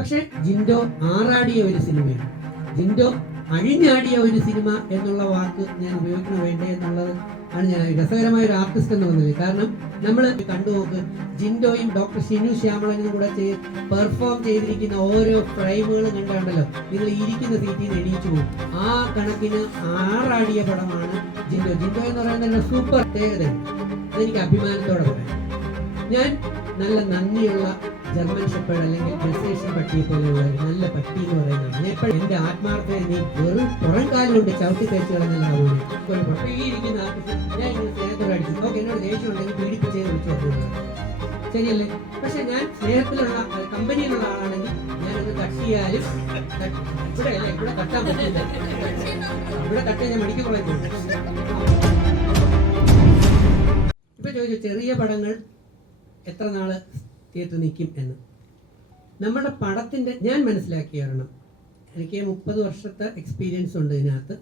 പക്ഷെ ജിൻഡോ ആറാടിയ ഒരു സിനിമയാണ്. ജിൻഡോ അഴിഞ്ഞാടിയ ഒരു സിനിമ എന്നുള്ള വാക്ക് ഞാൻ ഉപയോഗിക്കണ വേണ്ടേ എന്നുള്ളത് ആണ് ഞാൻ രസകരമായ ഒരു ആർട്ടിസ്റ്റ് എന്ന് പറഞ്ഞത്. കാരണം നമ്മൾ കണ്ടു നോക്ക്, ജിൻഡോയും ഡോക്ടർ ഷിനു ശ്യാമളനും കൂടെ പെർഫോം ചെയ്തിരിക്കുന്ന ഓരോ ഫ്രെയിമുകളും കണ്ടുണ്ടല്ലോ, നിങ്ങൾ ഇരിക്കുന്ന സീറ്റിൽ നിന്ന് എണീച്ചു പോകും. ആ കണക്കിന് ആറാടിയ പടമാണ് ജിൻഡോ. ജിൻഡോ എന്ന് പറയുന്നത് സൂപ്പർ പ്രത്യേകതയാണ്. അതെനിക്ക് അഭിമാനത്തോടെ പറയാം. ഞാൻ നല്ല നന്ദിയുള്ള ജർമ്മൻ ഷെപ്പേർഡ് അല്ലെങ്കിൽ ജെർസേഷ്യൻ പട്ടിയെ പോലെയുള്ള നല്ല പട്ടി എന്ന് പറയുന്നത് എപ്പോഴും എന്റെ ആത്മാർത്ഥത നീ വെറും പുറം കാലിലുണ്ട് ചവിട്ടി തേച്ച് കളഞ്ഞ ഈ ഇരിക്കുന്ന ആർട്ടിസ്റ്റ് ഞാൻ ഇങ്ങനെ സ്നേഹത്തോടെ അടിച്ചു. ഓക്കെ, എന്നോട് ദേഷ്യം ഉണ്ടെങ്കിൽ പീഡിപ്പിച്ചേ വിളിച്ചു വരുന്നത് ശരിയല്ലേ? പക്ഷെ ഞാൻ സ്നേഹത്തിലുള്ള കമ്പനിയിലുള്ള ആളാണെങ്കിൽ ഞാനൊന്ന് തട്ടിയാലും ഇവിടെ അല്ലേ, ഇവിടെ തട്ടാൻ പറ്റില്ല. ഇവിടെ തട്ടിയാൽ ഞാൻ മെഡിക്കൽ കോളേജ് പോകും. ഇപ്പൊ ചോദിച്ചു ചെറിയ പടങ്ങൾ എത്ര നാള് തിയേറ്റർ നിൽക്കും എന്ന്. നമ്മുടെ പടത്തിൻ്റെ ഞാൻ മനസ്സിലാക്കിയ കാരണം എനിക്ക് 30 വർഷത്തെ എക്സ്പീരിയൻസ് ഉണ്ട് ഇതിനകത്ത്.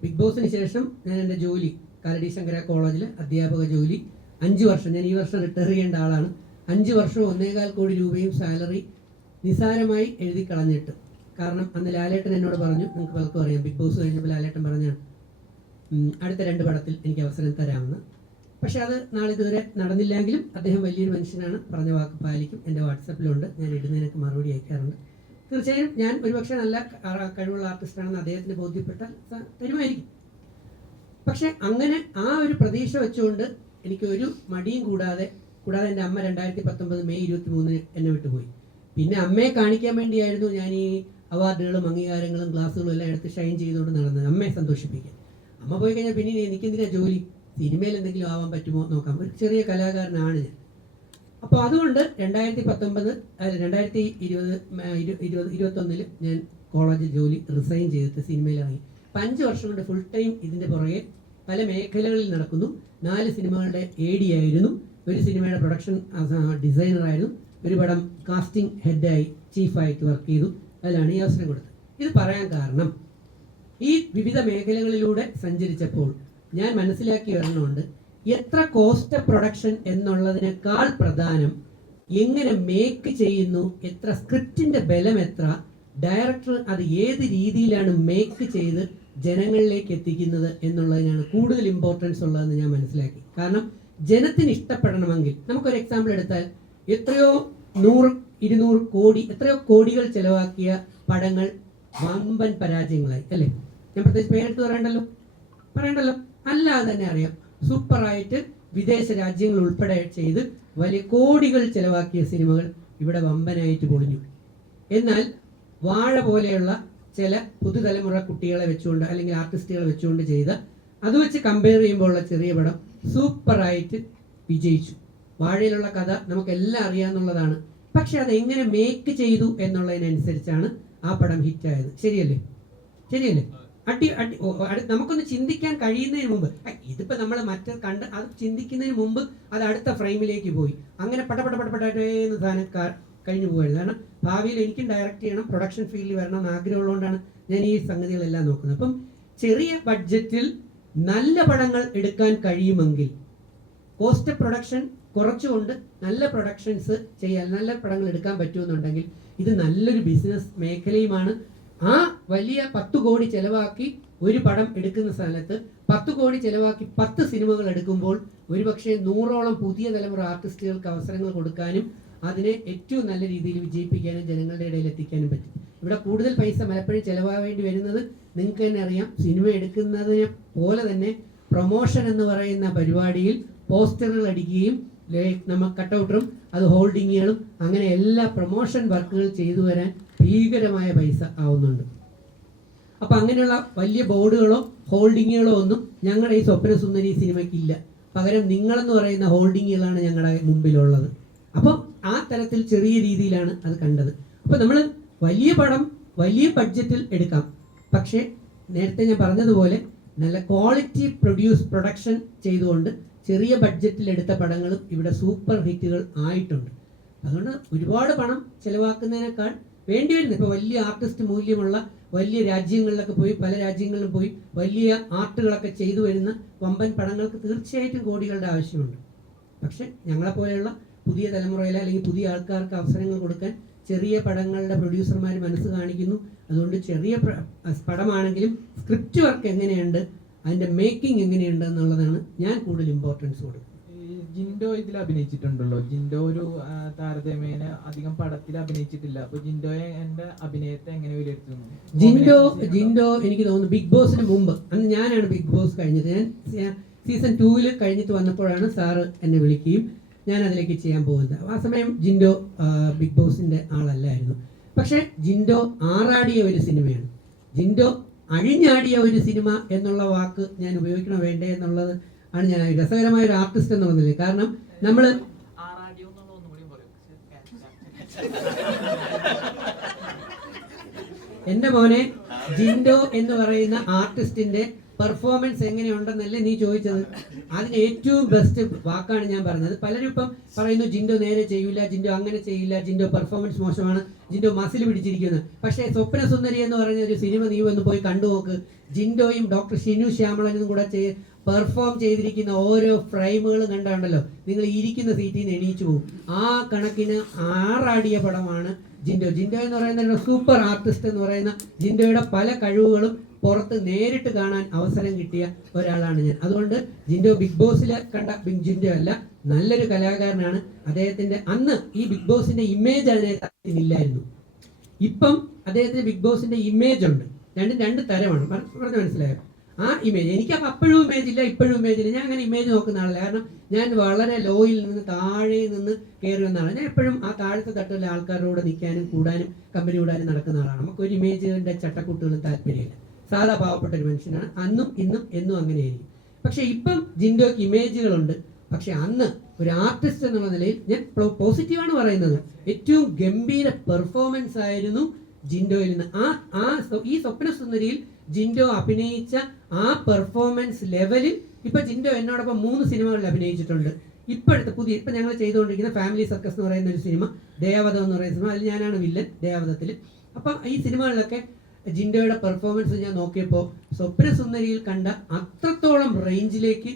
ബിഗ് ബോസിന് ശേഷം ഞാൻ എൻ്റെ ജോലി കാലടി ശങ്കര കോളേജിൽ അധ്യാപക ജോലി 5 വർഷം, ഞാൻ ഈ വർഷം റിട്ടയർ ചെയ്യേണ്ട ആളാണ്. 5 വർഷവും 1.25 കോടി രൂപയും സാലറി നിസാരമായി എഴുതി കളഞ്ഞിട്ട്. കാരണം അന്ന് ലാലേട്ടൻ എന്നോട് പറഞ്ഞു, നിങ്ങൾക്ക് പലർക്കും അറിയാം, ബിഗ് ബോസ് കഴിഞ്ഞപ്പോൾ ലാലേട്ടൻ പറഞ്ഞാണ് അടുത്ത 2 പടത്തിൽ എനിക്ക് അവസരം തരാമെന്ന്. പക്ഷെ അത് നാളിതുവരെ നടന്നില്ലെങ്കിലും അദ്ദേഹം വലിയൊരു മനുഷ്യനാണ്, പറഞ്ഞ വാക്ക് പാലിക്കും. എൻ്റെ വാട്സപ്പിലുണ്ട്, ഞാൻ ഇടുന്നതിനൊക്കെ മറുപടി അയക്കാറുണ്ട്. തീർച്ചയായും ഞാൻ ഒരുപക്ഷെ നല്ല കഴിവുള്ള ആർട്ടിസ്റ്റാണെന്ന് അദ്ദേഹത്തിന് ബോധ്യപ്പെട്ടാൽ തരുമായിരിക്കും. പക്ഷെ അങ്ങനെ ആ ഒരു പ്രതീക്ഷ വെച്ചുകൊണ്ട് എനിക്ക് ഒരു മടിയും കൂടാതെ എൻ്റെ അമ്മ 2019 മെയ് 23 എന്നെ വിട്ടുപോയി. പിന്നെ അമ്മയെ കാണിക്കാൻ വേണ്ടിയായിരുന്നു ഞാൻ ഈ അവാർഡുകളും അംഗീകാരങ്ങളും ക്ലാസ്സുകളും എല്ലാം എടുത്ത് ഷൈൻ ചെയ്തുകൊണ്ട് നടന്നത്, അമ്മയെ സന്തോഷിപ്പിക്കാൻ. അമ്മ പോയി കഴിഞ്ഞാൽ പിന്നെ എനിക്കെന്തിനാ ജോലി, സിനിമയിൽ എന്തെങ്കിലും ആവാൻ പറ്റുമോ നോക്കാം. ഒരു ചെറിയ കലാകാരനാണ് ഞാൻ. അപ്പോൾ അതുകൊണ്ട് 2021 ഞാൻ കോളേജ് ജോലി റിസൈൻ ചെയ്തിട്ട് സിനിമയിലിറങ്ങി. 5 വർഷം കൊണ്ട് ഫുൾ ടൈം ഇതിൻ്റെ പുറകെ പല മേഖലകളിൽ നടക്കുന്നു. 4 സിനിമകളുടെ AD ആയിരുന്നു, ഒരു സിനിമയുടെ പ്രൊഡക്ഷൻ ഡിസൈനറായിരുന്നു, ഒരു പടം കാസ്റ്റിംഗ് ഹെഡായി ചീഫായിട്ട് വർക്ക് ചെയ്തു. അതിലാണ് ഈ അവസരം കൊടുത്തത്. ഇത് പറയാൻ കാരണം ഈ വിവിധ മേഖലകളിലൂടെ സഞ്ചരിച്ചപ്പോൾ ഞാൻ മനസ്സിലാക്കി വരണമുണ്ട്, എത്ര കോസ്റ്റ് ഓഫ് പ്രൊഡക്ഷൻ എന്നുള്ളതിനേക്കാൾ പ്രധാനം എങ്ങനെ മേക്ക് ചെയ്യുന്നു, എത്ര സ്ക്രിപ്റ്റിന്റെ ബലം, എത്ര ഡയറക്ടർ അത് ഏത് രീതിയിലാണ് മേക്ക് ചെയ്ത് ജനങ്ങളിലേക്ക് എത്തിക്കുന്നത് എന്നുള്ളതിനാണ് കൂടുതൽ ഇമ്പോർട്ടൻസ് ഉള്ളതെന്ന് ഞാൻ മനസ്സിലാക്കി. കാരണം ജനത്തിന് ഇഷ്ടപ്പെടണമെങ്കിൽ നമുക്കൊരു എക്സാമ്പിൾ എടുത്താൽ എത്രയോ 100-200 കോടി എത്രയോ കോടികൾ ചെലവാക്കിയ പടങ്ങൾ വമ്പൻ പരാജയങ്ങളായി അല്ലേ? ഞാൻ പ്രത്യേകിച്ച് പേരെടുത്ത് പറയണ്ടല്ലോ, അല്ലാതെ തന്നെ അറിയാം. സൂപ്പറായിട്ട് വിദേശ രാജ്യങ്ങൾ ഉൾപ്പെടെ ചെയ്ത് വലിയ കോടികൾ ചെലവാക്കിയ സിനിമകൾ ഇവിടെ വമ്പനായിട്ട് പൊളിഞ്ഞു. എന്നാൽ വാഴ പോലെയുള്ള ചില പുതുതലമുറ കുട്ടികളെ വെച്ചുകൊണ്ട് അല്ലെങ്കിൽ ആർട്ടിസ്റ്റുകളെ വെച്ചുകൊണ്ട് ചെയ്ത അത് വെച്ച് കമ്പയർ ചെയ്യുമ്പോൾ ഉള്ള ചെറിയ പടം സൂപ്പറായിട്ട് വിജയിച്ചു. വാഴയിലുള്ള കഥ നമുക്കെല്ലാം അറിയാവുന്നതാണ്. പക്ഷെ അത് എങ്ങനെ മേക്ക് ചെയ്തു എന്നുള്ളതിനനുസരിച്ചാണ് ആ പടം ഹിറ്റായത്. ശരിയല്ലേ? നമുക്കൊന്ന് ചിന്തിക്കാൻ കഴിയുന്നതിന് മുമ്പ്, ഇതിപ്പോ നമ്മൾ മറ്റേ കണ്ട് അത് ചിന്തിക്കുന്നതിന് മുമ്പ് അത് അടുത്ത ഫ്രെയിമിലേക്ക് പോയി. അങ്ങനെ പടപടപടപടേന്ന് സാധനം കഴിഞ്ഞു പോയിരുന്നു. കാരണം ഭാവിയിൽ എനിക്കും ഡയറക്റ്റ് ചെയ്യണം, പ്രൊഡക്ഷൻ ഫീൽഡിൽ വരണം എന്ന് ആഗ്രഹമുള്ളതുകൊണ്ടാണ് ഞാൻ ഈ സംഗതികളെല്ലാം നോക്കുന്നത്. അപ്പം ചെറിയ ബഡ്ജറ്റിൽ നല്ല പടങ്ങൾ എടുക്കാൻ കഴിയുമെങ്കിൽ, കോസ്റ്റ് പ്രൊഡക്ഷൻ കുറച്ചുകൊണ്ട് നല്ല പ്രൊഡക്ഷൻസ് ചെയ്യാൻ, നല്ല പടങ്ങൾ എടുക്കാൻ പറ്റുമെന്നുണ്ടെങ്കിൽ ഇത് നല്ലൊരു ബിസിനസ് മേഖലയുമാണ്. ആ വലിയ 10 കോടി ചെലവാക്കി ഒരു പടം എടുക്കുന്ന സ്ഥലത്ത് 10 കോടി ചെലവാക്കി 10 സിനിമകൾ എടുക്കുമ്പോൾ ഒരുപക്ഷെ 100ഓളം പുതിയ തലമുറ ആർട്ടിസ്റ്റുകൾക്ക് അവസരങ്ങൾ കൊടുക്കാനും അതിനെ ഏറ്റവും നല്ല രീതിയിൽ വിജയിപ്പിക്കാനും ജനങ്ങളുടെ ഇടയിൽ എത്തിക്കാനും പറ്റും. ഇവിടെ കൂടുതൽ പൈസ പലപ്പോഴും ചെലവാകേണ്ടി വരുന്നത് നിങ്ങൾക്ക് തന്നെ അറിയാം. സിനിമ എടുക്കുന്നതിനെ പോലെ തന്നെ പ്രൊമോഷൻ എന്ന് പറയുന്ന പരിപാടിയിൽ പോസ്റ്ററുകൾ അടിക്കുകയും നമ്മൾ കട്ടൗട്ടറും അത് ഹോൾഡിങ്ങുകളും അങ്ങനെ എല്ലാ പ്രൊമോഷൻ വർക്കുകൾ ചെയ്തു വരാൻ ഭീകരമായ പൈസ ആവുന്നുണ്ട്. അപ്പം അങ്ങനെയുള്ള വലിയ ബോർഡുകളോ ഹോൾഡിങ്ങുകളോ ഒന്നും ഞങ്ങളുടെ ഈ സ്വപ്നസുന്ദരി സിനിമയ്ക്കില്ല. പകരം നിങ്ങളെന്ന് പറയുന്ന ഹോൾഡിങ്ങുകളാണ് ഞങ്ങളുടെ മുമ്പിലുള്ളത്. അപ്പം ആ തരത്തിൽ ചെറിയ രീതിയിലാണ് അത് കണ്ടത്. അപ്പം നമ്മൾ വലിയ പടം വലിയ ബഡ്ജറ്റിൽ എടുക്കാം. പക്ഷേ നേരത്തെ ഞാൻ പറഞ്ഞതുപോലെ നല്ല ക്വാളിറ്റി പ്രൊഡക്ഷൻ ചെയ്തുകൊണ്ട് ചെറിയ ബഡ്ജറ്റിൽ എടുത്ത പടങ്ങളും ഇവിടെ സൂപ്പർ ഹിറ്റുകൾ ആയിട്ടുണ്ട്. അതുകൊണ്ട് ഒരുപാട് പണം ചിലവാക്കുന്നതിനേക്കാൾ വേണ്ടി വരുന്നത്, ഇപ്പോൾ വലിയ ആർട്ടിസ്റ്റ് മൂല്യമുള്ള വലിയ രാജ്യങ്ങളിലൊക്കെ പോയി, പല രാജ്യങ്ങളിലും പോയി വലിയ ആർട്ടുകളൊക്കെ ചെയ്തു വരുന്ന വമ്പൻ പടങ്ങൾക്ക് തീർച്ചയായിട്ടും കോടികളുടെ ആവശ്യമുണ്ട്. പക്ഷെ ഞങ്ങളെപ്പോലെയുള്ള പുതിയ തലമുറയിലെ അല്ലെങ്കിൽ പുതിയ ആൾക്കാർക്ക് അവസരങ്ങൾ കൊടുക്കാൻ ചെറിയ പടങ്ങളുടെ പ്രൊഡ്യൂസർമാർ മനസ്സ് കാണിക്കുന്നു. അതുകൊണ്ട് ചെറിയ പടമാണെങ്കിലും സ്ക്രിപ്റ്റ് വർക്ക് എങ്ങനെയുണ്ട്, അതിൻ്റെ മേക്കിംഗ് എങ്ങനെയുണ്ട് എന്നുള്ളതാണ് ഞാൻ കൂടുതൽ ഇമ്പോർട്ടൻസ് കൊടുക്കുന്നത്. ജിൻഡോ ഇതിൽ അഭിനയിച്ചിട്ടുണ്ടല്ലോ. ജിൻഡോ ഒരു താരതമ്യേന അധികം പടത്തിൽ അഭിനയിച്ചിട്ടില്ല. അപ്പൊ ജിൻഡോയെ എന്റെ അഭിനയത്തെ എങ്ങനെ വിലയിരുത്തുന്നു? ജിൻഡോ എനിക്ക് തോന്നുന്നു ബിഗ് ബോസിന് മുമ്പ്, അന്ന് ഞാനാണ് ബിഗ് ബോസ് കഴിഞ്ഞത്. ഞാൻ സീസൺ 2 കഴിഞ്ഞിട്ട് വന്നപ്പോഴാണ് സാറ് എന്നെ വിളിക്കുകയും ഞാൻ അതിലേക്ക് ചെയ്യാൻ പോകുന്നത്. ആ സമയം ജിൻഡോ ബിഗ് ബോസിന്റെ ആളല്ലായിരുന്നു. പക്ഷെ ജിൻഡോ ആറാടിയ ഒരു സിനിമയാണ്. ജിൻഡോ അഴിഞ്ഞാടിയ ഒരു സിനിമ എന്നുള്ള വാക്ക് ഞാൻ ഉപയോഗിക്കണോ വേണ്ടേ എന്നുള്ളത് ആണ് ഞാൻ രസകരമായ ഒരു ആർട്ടിസ്റ്റ് എന്ന് പറഞ്ഞില്ലേ. കാരണം നമ്മൾ എൻ്റെ മോനെ ജിൻഡോ എന്ന് പറയുന്ന ആർട്ടിസ്റ്റിന്റെ പെർഫോമൻസ് എങ്ങനെയുണ്ടെന്നല്ലേ നീ ചോദിച്ചത്. അതിന് ഏറ്റവും ബെസ്റ്റ് വാക്കാണ് ഞാൻ പറഞ്ഞത്. പലരും ഇപ്പം പറയുന്നു ജിൻഡോ നേരെ ചെയ്യൂല, ജിൻഡോ അങ്ങനെ ചെയ്യില്ല, ജിൻഡോ പെർഫോമൻസ് മോശമാണ്, ജിൻഡോ മസിൽ പിടിച്ചിരിക്കുന്നത്. പക്ഷേ സ്വപ്ന സുന്ദരി എന്ന് പറഞ്ഞ ഒരു സിനിമ നീ ഒന്ന് പോയി കണ്ടു നോക്ക്. ജിൻഡോയും ഡോക്ടർ ഷിനു ശ്യാമളനും കൂടെ പെർഫോം ചെയ്തിരിക്കുന്ന ഓരോ ഫ്രെയിമുകളും കണ്ടാണ്ടല്ലോ നിങ്ങൾ ഇരിക്കുന്ന സീറ്റിൽ നിന്ന് എണീച്ചു പോകും. ആ കണക്കിന് ആറാടിയ പടമാണ് ജിൻഡോ. ജിൻഡോ എന്ന് പറയുന്ന സൂപ്പർ ആർട്ടിസ്റ്റ് എന്ന് പറയുന്ന ജിൻഡോയുടെ പല കഴിവുകളും പുറത്ത് നേരിട്ട് കാണാൻ അവസരം കിട്ടിയ ഒരാളാണ് ഞാൻ. അതുകൊണ്ട് ജിൻഡോ ബിഗ് ബോസിൽ കണ്ട ജിൻഡോ അല്ല, നല്ലൊരു കലാകാരനാണ്. അദ്ദേഹത്തിന്റെ അന്ന് ഈ ബിഗ് ബോസിന്റെ ഇമേജ് അതിനില്ലായിരുന്നു. ഇപ്പം അദ്ദേഹത്തിന് ബിഗ് ബോസിന്റെ ഇമേജ് ഉണ്ട്. രണ്ട് തരമാണ്. പറഞ്ഞ് മനസ്സിലായോ? ആ ഇമേജ് എനിക്ക് അപ്പോഴും ഇമേജ് ഇല്ല, ഇപ്പോഴും ഇമേജ് ഇല്ല. ഞാൻ അങ്ങനെ ഇമേജ് നോക്കുന്ന ആളല്ല. കാരണം ഞാൻ വളരെ ലോയിൽ നിന്ന് താഴെ നിന്ന് കയറി വന്ന ആളാണ്. ഞാൻ എപ്പോഴും ആ താഴത്തെ തട്ടുള്ള ആൾക്കാരോട് നിൽക്കാനും കൂടാനും കമ്പനി കൂടാനും നടക്കുന്ന ആളാണ്. നമുക്കൊരു ഇമേജിന്റെ ചട്ടക്കൂട്ടുകളും താല്പര്യമില്ല. സാധാ പാവപ്പെട്ട ഒരു മനുഷ്യനാണ്. അന്നും ഇന്നും എന്നും അങ്ങനെയായിരിക്കും. പക്ഷെ ഇപ്പം ജിൻഡോയ്ക്ക് ഇമേജുകളുണ്ട്. പക്ഷെ അന്ന് ഒരു ആർട്ടിസ്റ്റ് എന്നുള്ള നിലയിൽ ഞാൻ പോസിറ്റീവാണ് പറയുന്നത്. ഏറ്റവും ഗംഭീര പെർഫോമൻസ് ആയിരുന്നു ജിൻഡോയിൽ നിന്ന്. ഈ സ്വപ്ന സുന്ദരിയിൽ ജിൻഡോ അഭിനയിച്ച ആ പെർഫോമൻസ് ലെവലിൽ ഇപ്പൊ ജിൻഡോ എന്നോടൊപ്പം 3 സിനിമകളിൽ അഭിനയിച്ചിട്ടുണ്ട്. ഇപ്പോഴത്തെ ഇപ്പൊ ഞങ്ങൾ ചെയ്തുകൊണ്ടിരിക്കുന്ന ഫാമിലി സർക്കസ് എന്ന് പറയുന്ന ഒരു സിനിമ, ദേവതം എന്ന് പറയുന്ന സിനിമ, അതിൽ ഞാനാണ് വില്ലൻ ദേവതത്തിൽ. അപ്പൊ ഈ സിനിമകളിലൊക്കെ ജിൻഡോയുടെ പെർഫോമൻസ് ഞാൻ നോക്കിയപ്പോൾ സ്വപ്ന സുന്ദരിയിൽ കണ്ട അത്രത്തോളം റേഞ്ചിലേക്ക്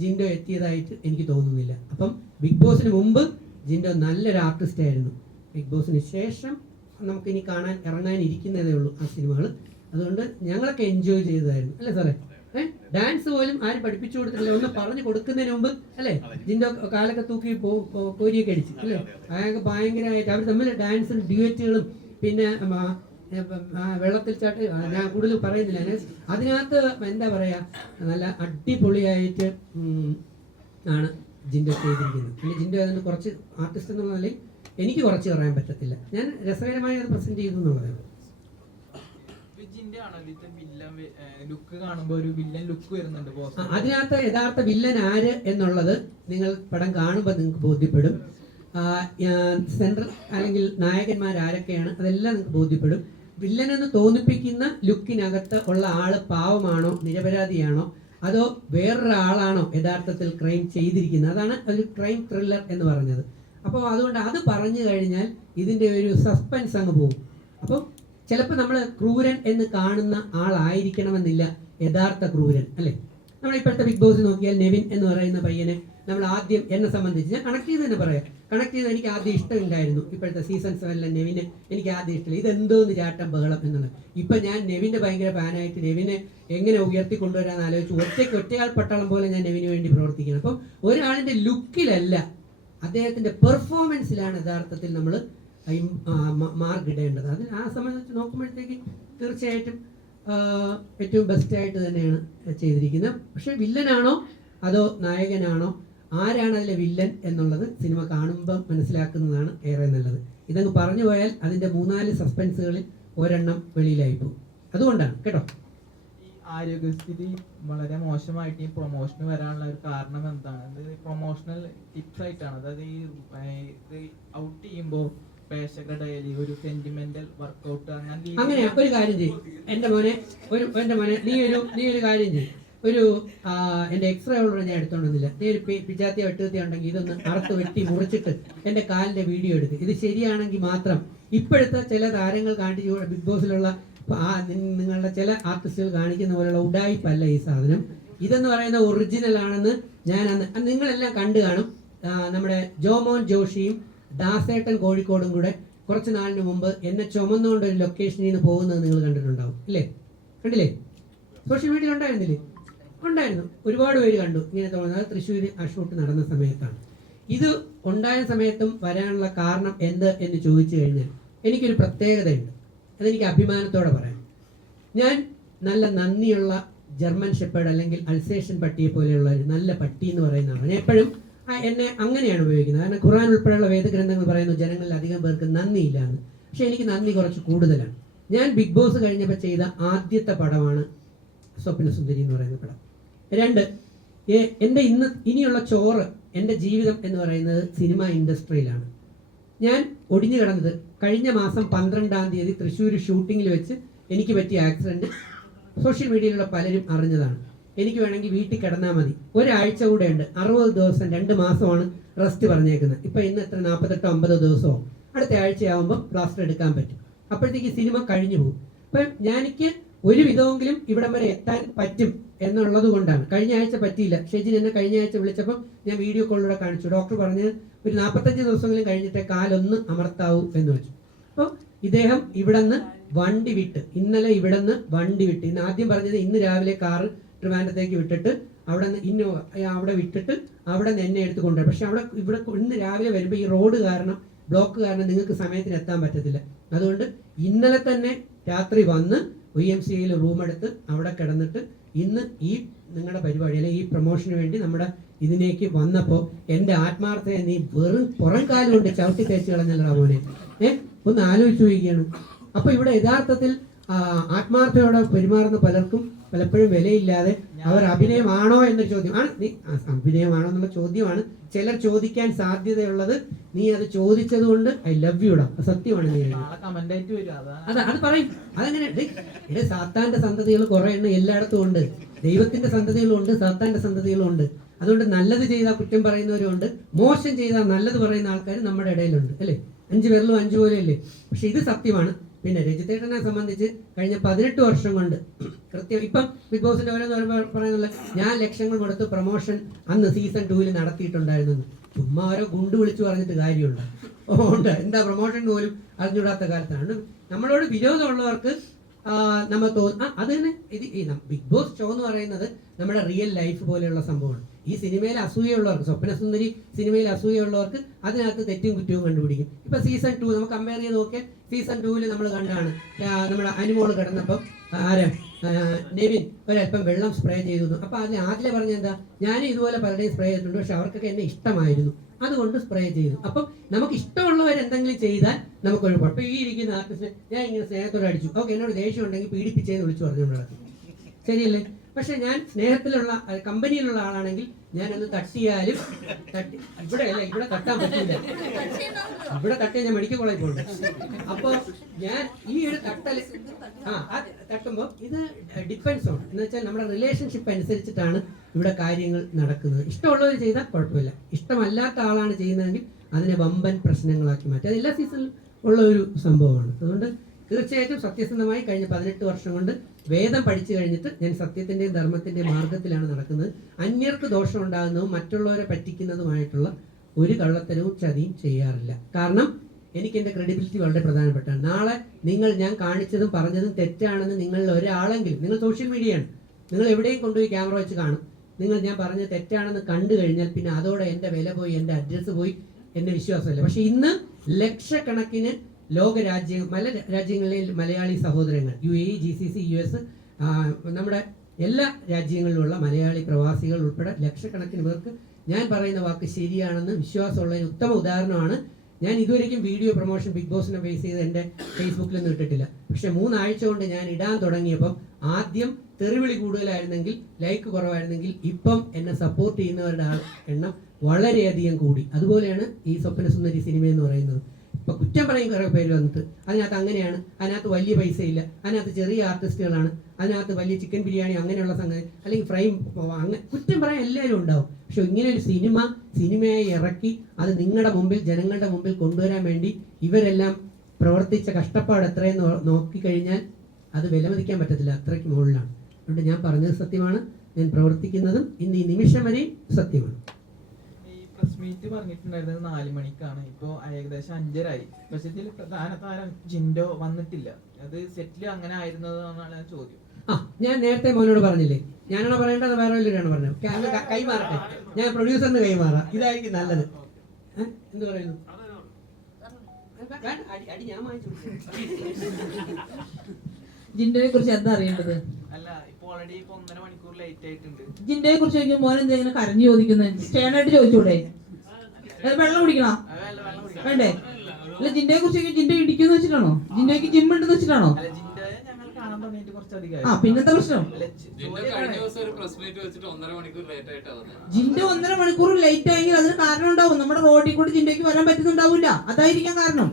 ജിൻഡോ എത്തിയതായിട്ട് എനിക്ക് തോന്നുന്നില്ല. അപ്പം ബിഗ് ബോസിന് മുമ്പ് ജിൻഡോ നല്ലൊരു ആർട്ടിസ്റ്റ് ആയിരുന്നു. ബിഗ് ബോസിന് ശേഷം നമുക്കിനി ഇറങ്ങാനിരിക്കുന്നതേ ഉള്ളൂ ആ സിനിമകൾ. അതുകൊണ്ട് ഞങ്ങളൊക്കെ എൻജോയ് ചെയ്തതായിരുന്നു അല്ലേ സാറേ? ഡാൻസ് പോലും ആരും പഠിപ്പിച്ചു കൊടുത്തിട്ടില്ല. ഒന്ന് പറഞ്ഞു കൊടുക്കുന്നതിന് മുമ്പ് അല്ലേ ജിൻഡോ കാലൊക്കെ തൂക്കി കോരിയൊക്കെ അടിച്ചു അല്ലേ? അയാൾക്ക് ഭയങ്കരമായിട്ട് അവർ തമ്മിൽ ഡാൻസും ഡ്യൂറ്റുകളും പിന്നെ വെള്ളത്തിൽ ചാട്ട് ഞാൻ കൂടുതൽ പറയുന്നില്ല. അതിനകത്ത് എന്താ പറയാ, നല്ല അടിപൊളിയായിട്ട് ആണ് ജിൻഡോ ചെയ്തിരിക്കുന്നത്. പിന്നെ ജിൻഡോ അതിന് കുറച്ച് ആർട്ടിസ്റ്റ് എന്നുള്ള നിലയിൽ എനിക്ക് കുറച്ച് പറയാൻ പറ്റത്തില്ല. ഞാൻ രസകരമായി അത് പ്രസന്റ് ചെയ്തു എന്നുള്ളതാണ്. അതിനകത്ത് യഥാർത്ഥ വില്ലൻ ആര് എന്നുള്ളത് നിങ്ങൾ പടം കാണുമ്പോൾ നിങ്ങൾക്ക് ബോധ്യപ്പെടും. സെൻട്രൽ അല്ലെങ്കിൽ നായകന്മാർ ആരൊക്കെയാണ് അതെല്ലാം നിങ്ങൾക്ക് ബോധ്യപ്പെടും. വില്ലൻ എന്ന് തോന്നിപ്പിക്കുന്ന ലുക്കിനകത്ത് ഉള്ള ആള് പാവമാണോ നിരപരാധിയാണോ അതോ വേറൊരാളാണോ യഥാർത്ഥത്തിൽ ക്രൈം ചെയ്തിരിക്കുന്നത്, അതാണ് ഒരു ക്രൈം ത്രില്ലർ എന്ന് പറഞ്ഞത്. അപ്പോൾ അതുകൊണ്ട് അത് പറഞ്ഞു കഴിഞ്ഞാൽ ഇതിൻ്റെ ഒരു സസ്പെൻസ് അങ്ങ് പോകും. അപ്പം ചിലപ്പോൾ നമ്മൾ ക്രൂരൻ എന്ന് കാണുന്ന ആളായിരിക്കണമെന്നില്ല യഥാർത്ഥ ക്രൂരൻ അല്ലേ? നമ്മൾ ഇപ്പോഴത്തെ ബിഗ് ബോസ് നോക്കിയാൽ നെവിൻ എന്ന് പറയുന്ന പയ്യനെ നമ്മൾ ആദ്യം എന്നെ സംബന്ധിച്ച് ഞാൻ കണക്ട് ചെയ്ത് തന്നെ പറയാം. കണക്ട് ചെയ്ത് എനിക്ക് ആദ്യം ഇഷ്ടമില്ലായിരുന്നു. ഇപ്പോഴത്തെ സീസൺ 7 നെവിനെ എനിക്ക് ആദ്യം ഇഷ്ടമില്ല. ഇതെന്തോന്ന് ചാട്ടം ബഹളം എന്നുള്ളത്. ഇപ്പം ഞാൻ നെവിൻ്റെ ഭയങ്കര ഫാനായിട്ട് നെവിനെ എങ്ങനെ ഉയർത്തിക്കൊണ്ടുവരാൻ ആലോചിച്ചു. ഒറ്റയാൾ പട്ടാളം പോലെ ഞാൻ നെവിന് വേണ്ടി പ്രവർത്തിക്കണം. അപ്പം ഒരാളിൻ്റെ ലുക്കിലല്ല, അദ്ദേഹത്തിൻ്റെ പെർഫോമൻസിലാണ് യഥാർത്ഥത്തിൽ നമ്മൾ മാർക്ക് ഇടേണ്ടത്. അതിന് ആ സംബന്ധിച്ച് നോക്കുമ്പോഴത്തേക്ക് തീർച്ചയായിട്ടും ഏറ്റവും ബെസ്റ്റായിട്ട് തന്നെയാണ് ചെയ്തിരിക്കുന്നത്. പക്ഷേ വില്ലനാണോ അതോ നായകനാണോ, ആരാണ് അതിലെ വില്ലൻ എന്നുള്ളത് സിനിമ കാണുമ്പോൾ മനസ്സിലാക്കുന്നതാണ് ഏറെ നല്ലത്. ഇതങ്ങ് പറഞ്ഞു പോയാൽ അതിൻ്റെ 3-4 സസ്പെൻസുകളിൽ ഒരെണ്ണം വെളിയിലായി പോകും. അതുകൊണ്ടാണ് കേട്ടോ. ഈ ആരോഗ്യസ്ഥിതി വളരെ മോശമായിട്ട് ഈ പ്രൊമോഷന് വരാനുള്ള ഒരു കാരണം എന്താണ്? അത് പ്രൊമോഷണൽ ടിപ്സ് ആയിട്ടാണ്. അതായത് ഈ ഔട്ട് ചെയ്യുമ്പോൾ പ്രേക്ഷകരുടെ ഒരു സെന്റിമെന്റൽ വർക്കൗട്ട് അങ്ങനെ ഒരു കാര്യം ചെയ്യും. എൻ്റെ മോനെ നീ ഒരു കാര്യം ചെയ്യും. ഒരു എൻ്റെ എക്സ്റേ ഉള്ള ഞാൻ എടുത്തോണ്ടില്ല. നീ ഒരു പിച്ചാത്തിയ വെട്ടുകത്തി ഉണ്ടെങ്കിൽ ഇതൊന്ന് അറുത്ത് വെട്ടി മുറിച്ചിട്ട് എൻ്റെ കാലിൻ്റെ വീഡിയോ എടുക്കുക. ഇത് ശരിയാണെങ്കിൽ മാത്രം. ഇപ്പോഴത്തെ ചില താരങ്ങൾ കാണിച്ചു ബിഗ് ബോസിലുള്ള നിങ്ങളുടെ ചില ആർട്ടിസ്റ്റുകൾ കാണിക്കുന്ന പോലെയുള്ള ഉഡായിപ്പല്ല ഈ സാധനം. ഇതെന്ന് പറയുന്ന ഒറിജിനൽ ആണെന്ന് ഞാൻ അന്ന് നിങ്ങളെല്ലാം കണ്ടു കാണും. നമ്മുടെ ജോമോൻ ജോഷിയും ദാസേട്ടൻ കോഴിക്കോടും കൂടെ കുറച്ച് നാളിന് മുമ്പ് എന്നെ ചുമന്നുകൊണ്ട് ഒരു ലൊക്കേഷനിൽ നിന്ന് പോകുന്നത് നിങ്ങൾ കണ്ടിട്ടുണ്ടാവും ഇല്ലേ? കണ്ടില്ലേ? സോഷ്യൽ മീഡിയ ഉണ്ടായിരുന്നില്ലേ? ഉണ്ടായിരുന്നു. ഒരുപാട് പേര് കണ്ടു ഇങ്ങനെ തോന്നുന്നത്. തൃശ്ശൂർ ആ ഷൂട്ട് നടന്ന സമയത്താണ്. ഇത് ഉണ്ടായ സമയത്തും വരാനുള്ള കാരണം എന്ത് എന്ന് ചോദിച്ചു കഴിഞ്ഞാൽ എനിക്കൊരു പ്രത്യേകതയുണ്ട്. അതെനിക്ക് അഭിമാനത്തോടെ പറയാം. ഞാൻ നല്ല നന്ദിയുള്ള ജർമ്മൻ ഷെപ്പേർഡ് അല്ലെങ്കിൽ അൽസേഷ്യൻ പട്ടിയെ പോലെയുള്ള ഒരു നല്ല പട്ടി എന്ന് പറയുന്നതാണ്. ഞാൻ എപ്പോഴും എന്നെ അങ്ങനെയാണ് ഉപയോഗിക്കുന്നത്. കാരണം ഖുർആൻ ഉൾപ്പെടെയുള്ള വേദഗ്രന്ഥങ്ങൾ പറയുന്നു ജനങ്ങളിൽ അധികം പേർക്ക് നന്ദിയില്ല എന്ന്. പക്ഷെ എനിക്ക് നന്ദി കുറച്ച് കൂടുതലാണ്. ഞാൻ ബിഗ് ബോസ് കഴിഞ്ഞപ്പോൾ ചെയ്ത ആദ്യത്തെ പടമാണ് സ്വപ്നസുന്ദരി എന്ന് പറയുന്ന പടം. 2, എൻ്റെ ഇനിയുള്ള ചോറ്, എൻ്റെ ജീവിതം എന്ന് പറയുന്നത് സിനിമ ഇൻഡസ്ട്രിയിലാണ്. ഞാൻ ഒടിഞ്ഞു കിടന്നത് കഴിഞ്ഞ മാസം 12-ാം തീയതി തൃശ്ശൂർ ഷൂട്ടിങ്ങിൽ വെച്ച് എനിക്ക് പറ്റിയ ആക്സിഡൻറ്റ് സോഷ്യൽ മീഡിയയിലുള്ള പലരും അറിഞ്ഞതാണ്. എനിക്ക് വേണമെങ്കിൽ വീട്ടിൽ കിടന്നാൽ മതി, ഒരാഴ്ച കൂടെ ഉണ്ട്, 60 ദിവസം 2 മാസമാണ് റെസ്റ്റ് പറഞ്ഞേക്കുന്നത്. ഇപ്പം ഇന്ന് എത്ര 48-50 ദിവസമോ, അടുത്ത ആഴ്ചയാകുമ്പോൾ പ്ലാസ്റ്റർ എടുക്കാൻ പറ്റും. അപ്പോഴത്തേക്ക് സിനിമ കഴിഞ്ഞു പോകും. അപ്പം എനിക്ക് ഒരു വിധമെങ്കിലും ഇവിടം വരെ എത്താൻ പറ്റും എന്നുള്ളത് കൊണ്ടാണ്. കഴിഞ്ഞ ആഴ്ച പറ്റിയില്ല. ഷെജിൻ എന്നെ കഴിഞ്ഞ ആഴ്ച വിളിച്ചപ്പോൾ ഞാൻ വീഡിയോ കോളിലൂടെ കാണിച്ചു. ഡോക്ടർ പറഞ്ഞ് ഒരു 45 ദിവസമെങ്കിലും കഴിഞ്ഞിട്ട് കാലൊന്ന് അമർത്താവൂ എന്ന് വെച്ചു. അപ്പോൾ ഇദ്ദേഹം ഇവിടെ നിന്ന് വണ്ടി വിട്ട്, ഇന്നലെ ഇവിടെ നിന്ന് വണ്ടി വിട്ട്, ഇന്ന് ആദ്യം പറഞ്ഞത് ഇന്ന് രാവിലെ കാറ് ട്രിവാൻഡ്രത്തേക്ക് വിട്ടിട്ട് അവിടെ നിന്ന് ഇന്നോവ അവിടെ വിട്ടിട്ട് അവിടെ നിന്ന് എന്നെ എടുത്ത് കൊണ്ടുവരും. പക്ഷെ ഇവിടെ ഇന്ന് രാവിലെ വരുമ്പോൾ ഈ റോഡ് കാരണം, ബ്ലോക്ക് കാരണം നിങ്ങൾക്ക് സമയത്തിന് എത്താൻ പറ്റത്തില്ല. അതുകൊണ്ട് ഇന്നലെ തന്നെ രാത്രി വന്ന് YMCAയിൽ റൂം എടുത്ത് അവിടെ കിടന്നിട്ട് ഇന്ന് ഈ നിങ്ങളുടെ പരിപാടി അല്ലെങ്കിൽ ഈ പ്രൊമോഷന് വേണ്ടി നമ്മുടെ ഇതിലേക്ക് വന്നപ്പോൾ എൻ്റെ ആത്മാർത്ഥയെ നീ വെറും പുറം കാലം കൊണ്ട് ചവിട്ടി തേച്ച് കളഞ്ഞല്ലോ മോനെ. ഒന്ന് ആലോചിച്ച് നോക്കുകയാണ്. അപ്പോൾ ഇവിടെ യഥാർത്ഥത്തിൽ ആത്മാർത്ഥയോടെ പെരുമാറുന്ന പലർക്കും പലപ്പോഴും വിലയില്ലാതെ അവർ അഭിനയമാണോ എന്ന ചോദ്യമാണ്. നീ അഭിനയമാണോ എന്നുള്ള ചോദ്യമാണ് ചിലർ ചോദിക്കാൻ സാധ്യതയുള്ളത്. നീ അത് ചോദിച്ചത് കൊണ്ട് ഐ ലവ് യുടാ, സത്യമാണ്. നീ അത് പറയും. അതങ്ങനെ ഇവിടെ സാത്താന്റെ സന്തതികൾ കുറെ എണ്ണം എല്ലായിടത്തും ഉണ്ട്. ദൈവത്തിന്റെ സന്തതികളും ഉണ്ട്, സാത്താന്റെ സന്തതികളും ഉണ്ട്. അതുകൊണ്ട് നല്ലത് ചെയ്താൽ കുറ്റം പറയുന്നവരും ഉണ്ട്, മോശം ചെയ്താൽ നല്ലത് പറയുന്ന ആൾക്കാർ നമ്മുടെ ഇടയിലുണ്ട് അല്ലേ? 5 പേരിലും 5 പോലെയല്ലേ? പക്ഷെ ഇത് സത്യമാണ്. പിന്നെ രജിത്തേട്ടനെ സംബന്ധിച്ച് കഴിഞ്ഞ 18 വർഷം കൊണ്ട് കൃത്യം ഇപ്പം ബിഗ് ബോസിന്റെ ഓരോന്ന് പറയുന്നത് ഞാൻ ലക്ഷങ്ങൾ കൊടുത്ത് പ്രൊമോഷൻ അന്ന് സീസൺ 2 നടത്തിയിട്ടുണ്ടായിരുന്നു. ചുമ്മാ ഓരോ ഗുണ്ട് വിളിച്ചു പറഞ്ഞിട്ട് കാര്യമുണ്ട്? ഉണ്ട്. എന്താ പ്രൊമോഷൻ പോലും അറിഞ്ഞൂടാത്ത കാലത്താണ്. നമ്മളോട് വിരോധമുള്ളവർക്ക് നമ്മൾ അത് തന്നെ. ഇത് ബിഗ് ബോസ് ഷോ എന്ന് പറയുന്നത് നമ്മുടെ റിയൽ ലൈഫ് പോലെയുള്ള സംഭവമാണ്. ഈ സിനിമയിൽ അസൂയുള്ളവർക്ക്, സ്വപ്നസുന്ദരി സിനിമയിൽ അസൂയുള്ളവർക്ക് അതിനകത്ത് തെറ്റും കുറ്റവും കണ്ടുപിടിക്കും. ഇപ്പൊ സീസൺ 2 നമുക്ക് കമ്പയർ ചെയ്ത് നോക്കിയാൽ സീസൺ 2 നമ്മൾ കണ്ടാണ് നമ്മുടെ അനുമോള് കിടന്നപ്പം നെവിൻ ഒരല്പം വെള്ളം സ്പ്രേ ചെയ്തു. അപ്പൊ അതിൽ ആദ്യം പറഞ്ഞ എന്താ, ഞാനും ഇതുപോലെ പലരുടെയും സ്പ്രേ ചെയ്തിട്ടുണ്ട്, പക്ഷെ അവർക്കൊക്കെ എന്നെ ഇഷ്ടമായിരുന്നു, അതുകൊണ്ട് സ്പ്രേ ചെയ്തു. അപ്പം നമുക്ക് ഇഷ്ടമുള്ളവർ എന്തെങ്കിലും ചെയ്താൽ നമുക്കൊരു കുഴപ്പം. ഈ ഇരിക്കുന്ന ആർട്ടിസ്റ്റ് ഞാൻ ഇങ്ങനെ സ്നേഹത്തോടെ അടിച്ചു, ഓക്കെ, എന്നോട് ദേഷ്യം ഉണ്ടെങ്കിൽ പീഡിപ്പിച്ചേന്ന് വിളിച്ചു പറഞ്ഞു നമ്മളത്, ശരിയല്ലേ? പക്ഷെ ഞാൻ സ്നേഹത്തിലുള്ള കമ്പനിയിലുള്ള ആളാണെങ്കിൽ ഞാനൊന്ന് തട്ടിയാലും ഇവിടെ അല്ല, ഇവിടെ തട്ടാൻ പറ്റില്ല. ഇവിടെ തട്ടിയാൽ ഞാൻ മെഡിക്കൽ കോളേജിൽ പോകുന്നുണ്ട്. അപ്പോൾ ഞാൻ ഈ ഒരു തട്ടൽ തട്ടുമ്പോൾ ഇത് ഡിപ്പെൻസ് ആണ്. എന്ന് വെച്ചാൽ നമ്മുടെ റിലേഷൻഷിപ്പ് അനുസരിച്ചിട്ടാണ് ഇവിടെ കാര്യങ്ങൾ നടക്കുന്നത്. ഇഷ്ടമുള്ളവർ ചെയ്താൽ കുഴപ്പമില്ല, ഇഷ്ടമല്ലാത്ത ആളാണ് ചെയ്യുന്നതെങ്കിൽ അതിനെ വമ്പൻ പ്രശ്നങ്ങളാക്കി മാറ്റി. അത് എല്ലാ സീസണിലും ഉള്ള ഒരു സംഭവമാണ്. അതുകൊണ്ട് തീർച്ചയായിട്ടും സത്യസന്ധമായി കഴിഞ്ഞ 18 വർഷം കൊണ്ട് വേദം പഠിച്ചു കഴിഞ്ഞിട്ട് ഞാൻ സത്യത്തിന്റെയും ധർമ്മത്തിന്റെയും മാർഗത്തിലാണ് നടക്കുന്നത്. അന്യർക്ക് ദോഷം ഉണ്ടാകുന്നതും മറ്റുള്ളവരെ പറ്റിക്കുന്നതുമായിട്ടുള്ള ഒരു കള്ളത്തരവും ചതിയും ചെയ്യാറില്ല. കാരണം എനിക്ക് എൻ്റെ ക്രെഡിബിലിറ്റി വളരെ പ്രധാനപ്പെട്ടാണ്. നാളെ ഞാൻ കാണിച്ചതും പറഞ്ഞതും തെറ്റാണെന്ന് നിങ്ങളിൽ ഒരാളെങ്കിലും, നിങ്ങൾ സോഷ്യൽ മീഡിയയാണ്, നിങ്ങൾ എവിടെയും കൊണ്ടുപോയി ക്യാമറ വെച്ച് കാണും, ഞാൻ പറഞ്ഞത് തെറ്റാണെന്ന് കണ്ടു കഴിഞ്ഞാൽ പിന്നെ അതോടെ എൻ്റെ വില പോയി, എൻ്റെ അഡ്രസ്സ് പോയി, എന്നെ വിശ്വാസമില്ല. പക്ഷെ ഇന്ന് ലക്ഷക്കണക്കിന് പല രാജ്യങ്ങളിലെ മലയാളി സഹോദരങ്ങൾ, UAE, GCC, US, നമ്മുടെ എല്ലാ രാജ്യങ്ങളിലുള്ള മലയാളി പ്രവാസികൾ ഉൾപ്പെടെ ലക്ഷക്കണക്കിന് പേർക്ക് ഞാൻ പറയുന്ന വാക്ക് ശരിയാണെന്ന് വിശ്വാസമുള്ള ഉത്തമ ഉദാഹരണമാണ്. ഞാൻ ഇതുവരെയും വീഡിയോ പ്രൊമോഷൻ ബിഗ് ബോസിനെ ബേസ് ചെയ്ത് എൻ്റെ ഫേസ്ബുക്കിലൊന്നും ഇട്ടിട്ടില്ല. പക്ഷെ 3 ആഴ്ച കൊണ്ട് ഞാൻ ഇടാൻ തുടങ്ങിയപ്പം ആദ്യം തെറിവിളി കൂടുതലായിരുന്നെങ്കിൽ, ലൈക്ക് കുറവായിരുന്നെങ്കിൽ, ഇപ്പം എന്നെ സപ്പോർട്ട് ചെയ്യുന്നവരുടെ എണ്ണം വളരെയധികം കൂടി. അതുപോലെയാണ് ഈ സ്വപ്നസുന്ദരി സിനിമ എന്ന് പറയുന്നത്. ഇപ്പൊ കുറ്റം പറയും കുറേ പേര് വന്നിട്ട്, അതിനകത്ത് അങ്ങനെയാണ്, അതിനകത്ത് വലിയ പൈസ ഇല്ല, അതിനകത്ത് ചെറിയ ആർട്ടിസ്റ്റുകളാണ്, അതിനകത്ത് വലിയ ചിക്കൻ ബിരിയാണി അങ്ങനെയുള്ള സംഗതി, അല്ലെങ്കിൽ ഫ്രൈ, അങ്ങനെ കുറ്റം പറയാൻ എല്ലാവരും ഉണ്ടാവും. പക്ഷെ ഇങ്ങനെ ഒരു സിനിമയായി ഇറക്കി അത് നിങ്ങളുടെ മുമ്പിൽ, ജനങ്ങളുടെ മുമ്പിൽ കൊണ്ടുവരാൻ വേണ്ടി ഇവരെല്ലാം പ്രവർത്തിച്ച കഷ്ടപ്പാട് എത്രയെന്ന് നോക്കിക്കഴിഞ്ഞാൽ അത് വിലമതിക്കാൻ പറ്റത്തില്ല, അത്രയ്ക്ക് മുകളിലാണ്. അതുകൊണ്ട് ഞാൻ പറഞ്ഞത് സത്യമാണ്, ഞാൻ പ്രവർത്തിക്കുന്നതും ഇന്ന് ഈ നിമിഷം വരെയും സത്യമാണ്. ഈ പ്രസ് മീറ്റ് പറഞ്ഞിട്ടുണ്ടായിരുന്നത് 4 മണിക്കാണ്. ഇപ്പോ ഏകദേശം 5:30 പക്ഷെ ഇതിൽ പ്രധാന താരം ജിൻഡോ വന്നിട്ടില്ല. അത് സെറ്റിൽ അങ്ങനെ ആയിരുന്നതെന്നാണ് ചോദ്യം. ഞാൻ നേരത്തെ മോനോട് പറഞ്ഞില്ലേ, ഞാനാണോ പറയേണ്ടത് വേറെ വല്ലവരാണ് പറഞ്ഞത്? കൈമാറട്ടെ, ഞാൻ പ്രൊഡ്യൂസറിന് കൈമാറാം, ഇതായിരിക്കും നല്ലത്. എന്ത് പറയുന്നു? അടി ഞാൻ വാങ്ങിച്ചു. ജിൻഡോയെ കുറിച്ച് എന്താ അറിയേണ്ടത്? അല്ല, ഇപ്പൊ ഓൾറെഡി 1.5 മണിക്കൂർ ലേറ്റ് ആയിട്ടുണ്ട്. ജിൻഡോയെ കുറിച്ച് ചോദിക്കും മോൻ എന്തെങ്കിലും കരഞ്ഞു ചോദിക്കുന്നത്? സ്റ്റേണായിട്ട് ചോദിച്ചൂടെ? വെള്ളം കുടിക്കണോ? വേണ്ടേ? അല്ല, ജിൻഡോയെ കുറിച്ച് ജിൻഡോ ഇടിക്കുന്നു വെച്ചിട്ടാണോ? ജിൻഡോയ്ക്ക് ജിം ഉണ്ടെന്ന് വെച്ചിട്ടാണോ? പിന്നത്തെ പ്രശ്നം ജിൻഡോ 1.5 മണിക്കൂർ ലേറ്റ് ആയെങ്കിൽ അതിന് കാരണം ഉണ്ടാവും. നമ്മുടെ റോഡിൽ കൂടി ജിൻഡോയ്ക്ക് വരാൻ പറ്റുന്നുണ്ടാവില്ല, അതായിരിക്കാം കാരണം.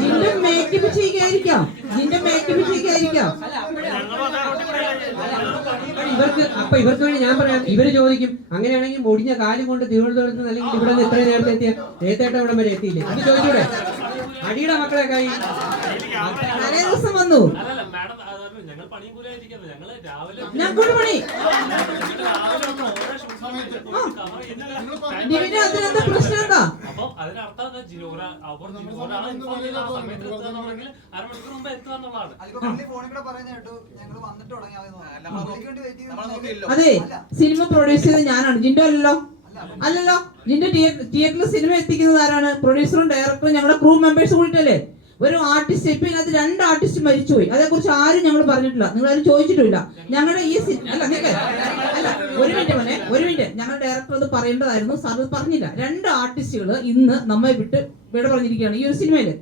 ജിൻഡോ മേക്കപ്പ് ചെയ്യുകയായിരിക്കാം. ഇവർക്ക് വേണ്ടി ഞാൻ പറയാം. ഇവര് ചോദിക്കും, അങ്ങനെയാണെങ്കിൽ മുടിഞ്ഞ കാലും കൊണ്ട് തിരുവനന്തപുരത്ത് നിന്ന് അല്ലെങ്കിൽ ഇവിടെ നിന്ന് ഇത്രയും നേരത്തെ എത്തിയ നേരത്തെ ഇവിടം വരെ എത്തിയില്ലേ? അത് ചോദിച്ചൂടെ? അടിയുടെ മക്കളെ കൈ തലേ ദിവസം വന്നു ഞങ്ങളുടെ പണി. അതിനെന്താ പ്രശ്നം? എന്താ അതെ, സിനിമ പ്രൊഡ്യൂസ് ചെയ്ത് ഞാനാണ്. ജിൻഡോ അല്ലല്ലോ. ജിൻഡോ തിയേറ്ററിൽ സിനിമ എത്തിക്കുന്നത് ആരാണ്? പ്രൊഡ്യൂസറും ഡയറക്ടറും ഞങ്ങളുടെ ക്രൂ മെമ്പേഴ്സ് കൂടിയിട്ടല്ലേ. ഒരു ആർട്ടിസ്റ്റ് ഇപ്പൊ ഇതിനകത്ത് 2 ആർട്ടിസ്റ്റ് മരിച്ചുപോയി. അതേക്കുറിച്ച് ആരും ഞങ്ങൾ പറഞ്ഞിട്ടില്ല, നിങ്ങൾ ആരും ചോദിച്ചിട്ടില്ല. ഞങ്ങളുടെ ഈ ഒരു മിനിറ്റ് ഞങ്ങളുടെ ഡയറക്ടർ അത് പറയേണ്ടതായിരുന്നു, സാർ അത് പറഞ്ഞില്ല. 2 ആർട്ടിസ്റ്റുകൾ ഇന്ന് നമ്മെ വിട്ട് ഇവിടെ പറഞ്ഞിരിക്കുകയാണ് ഈ ഒരു സിനിമയില്.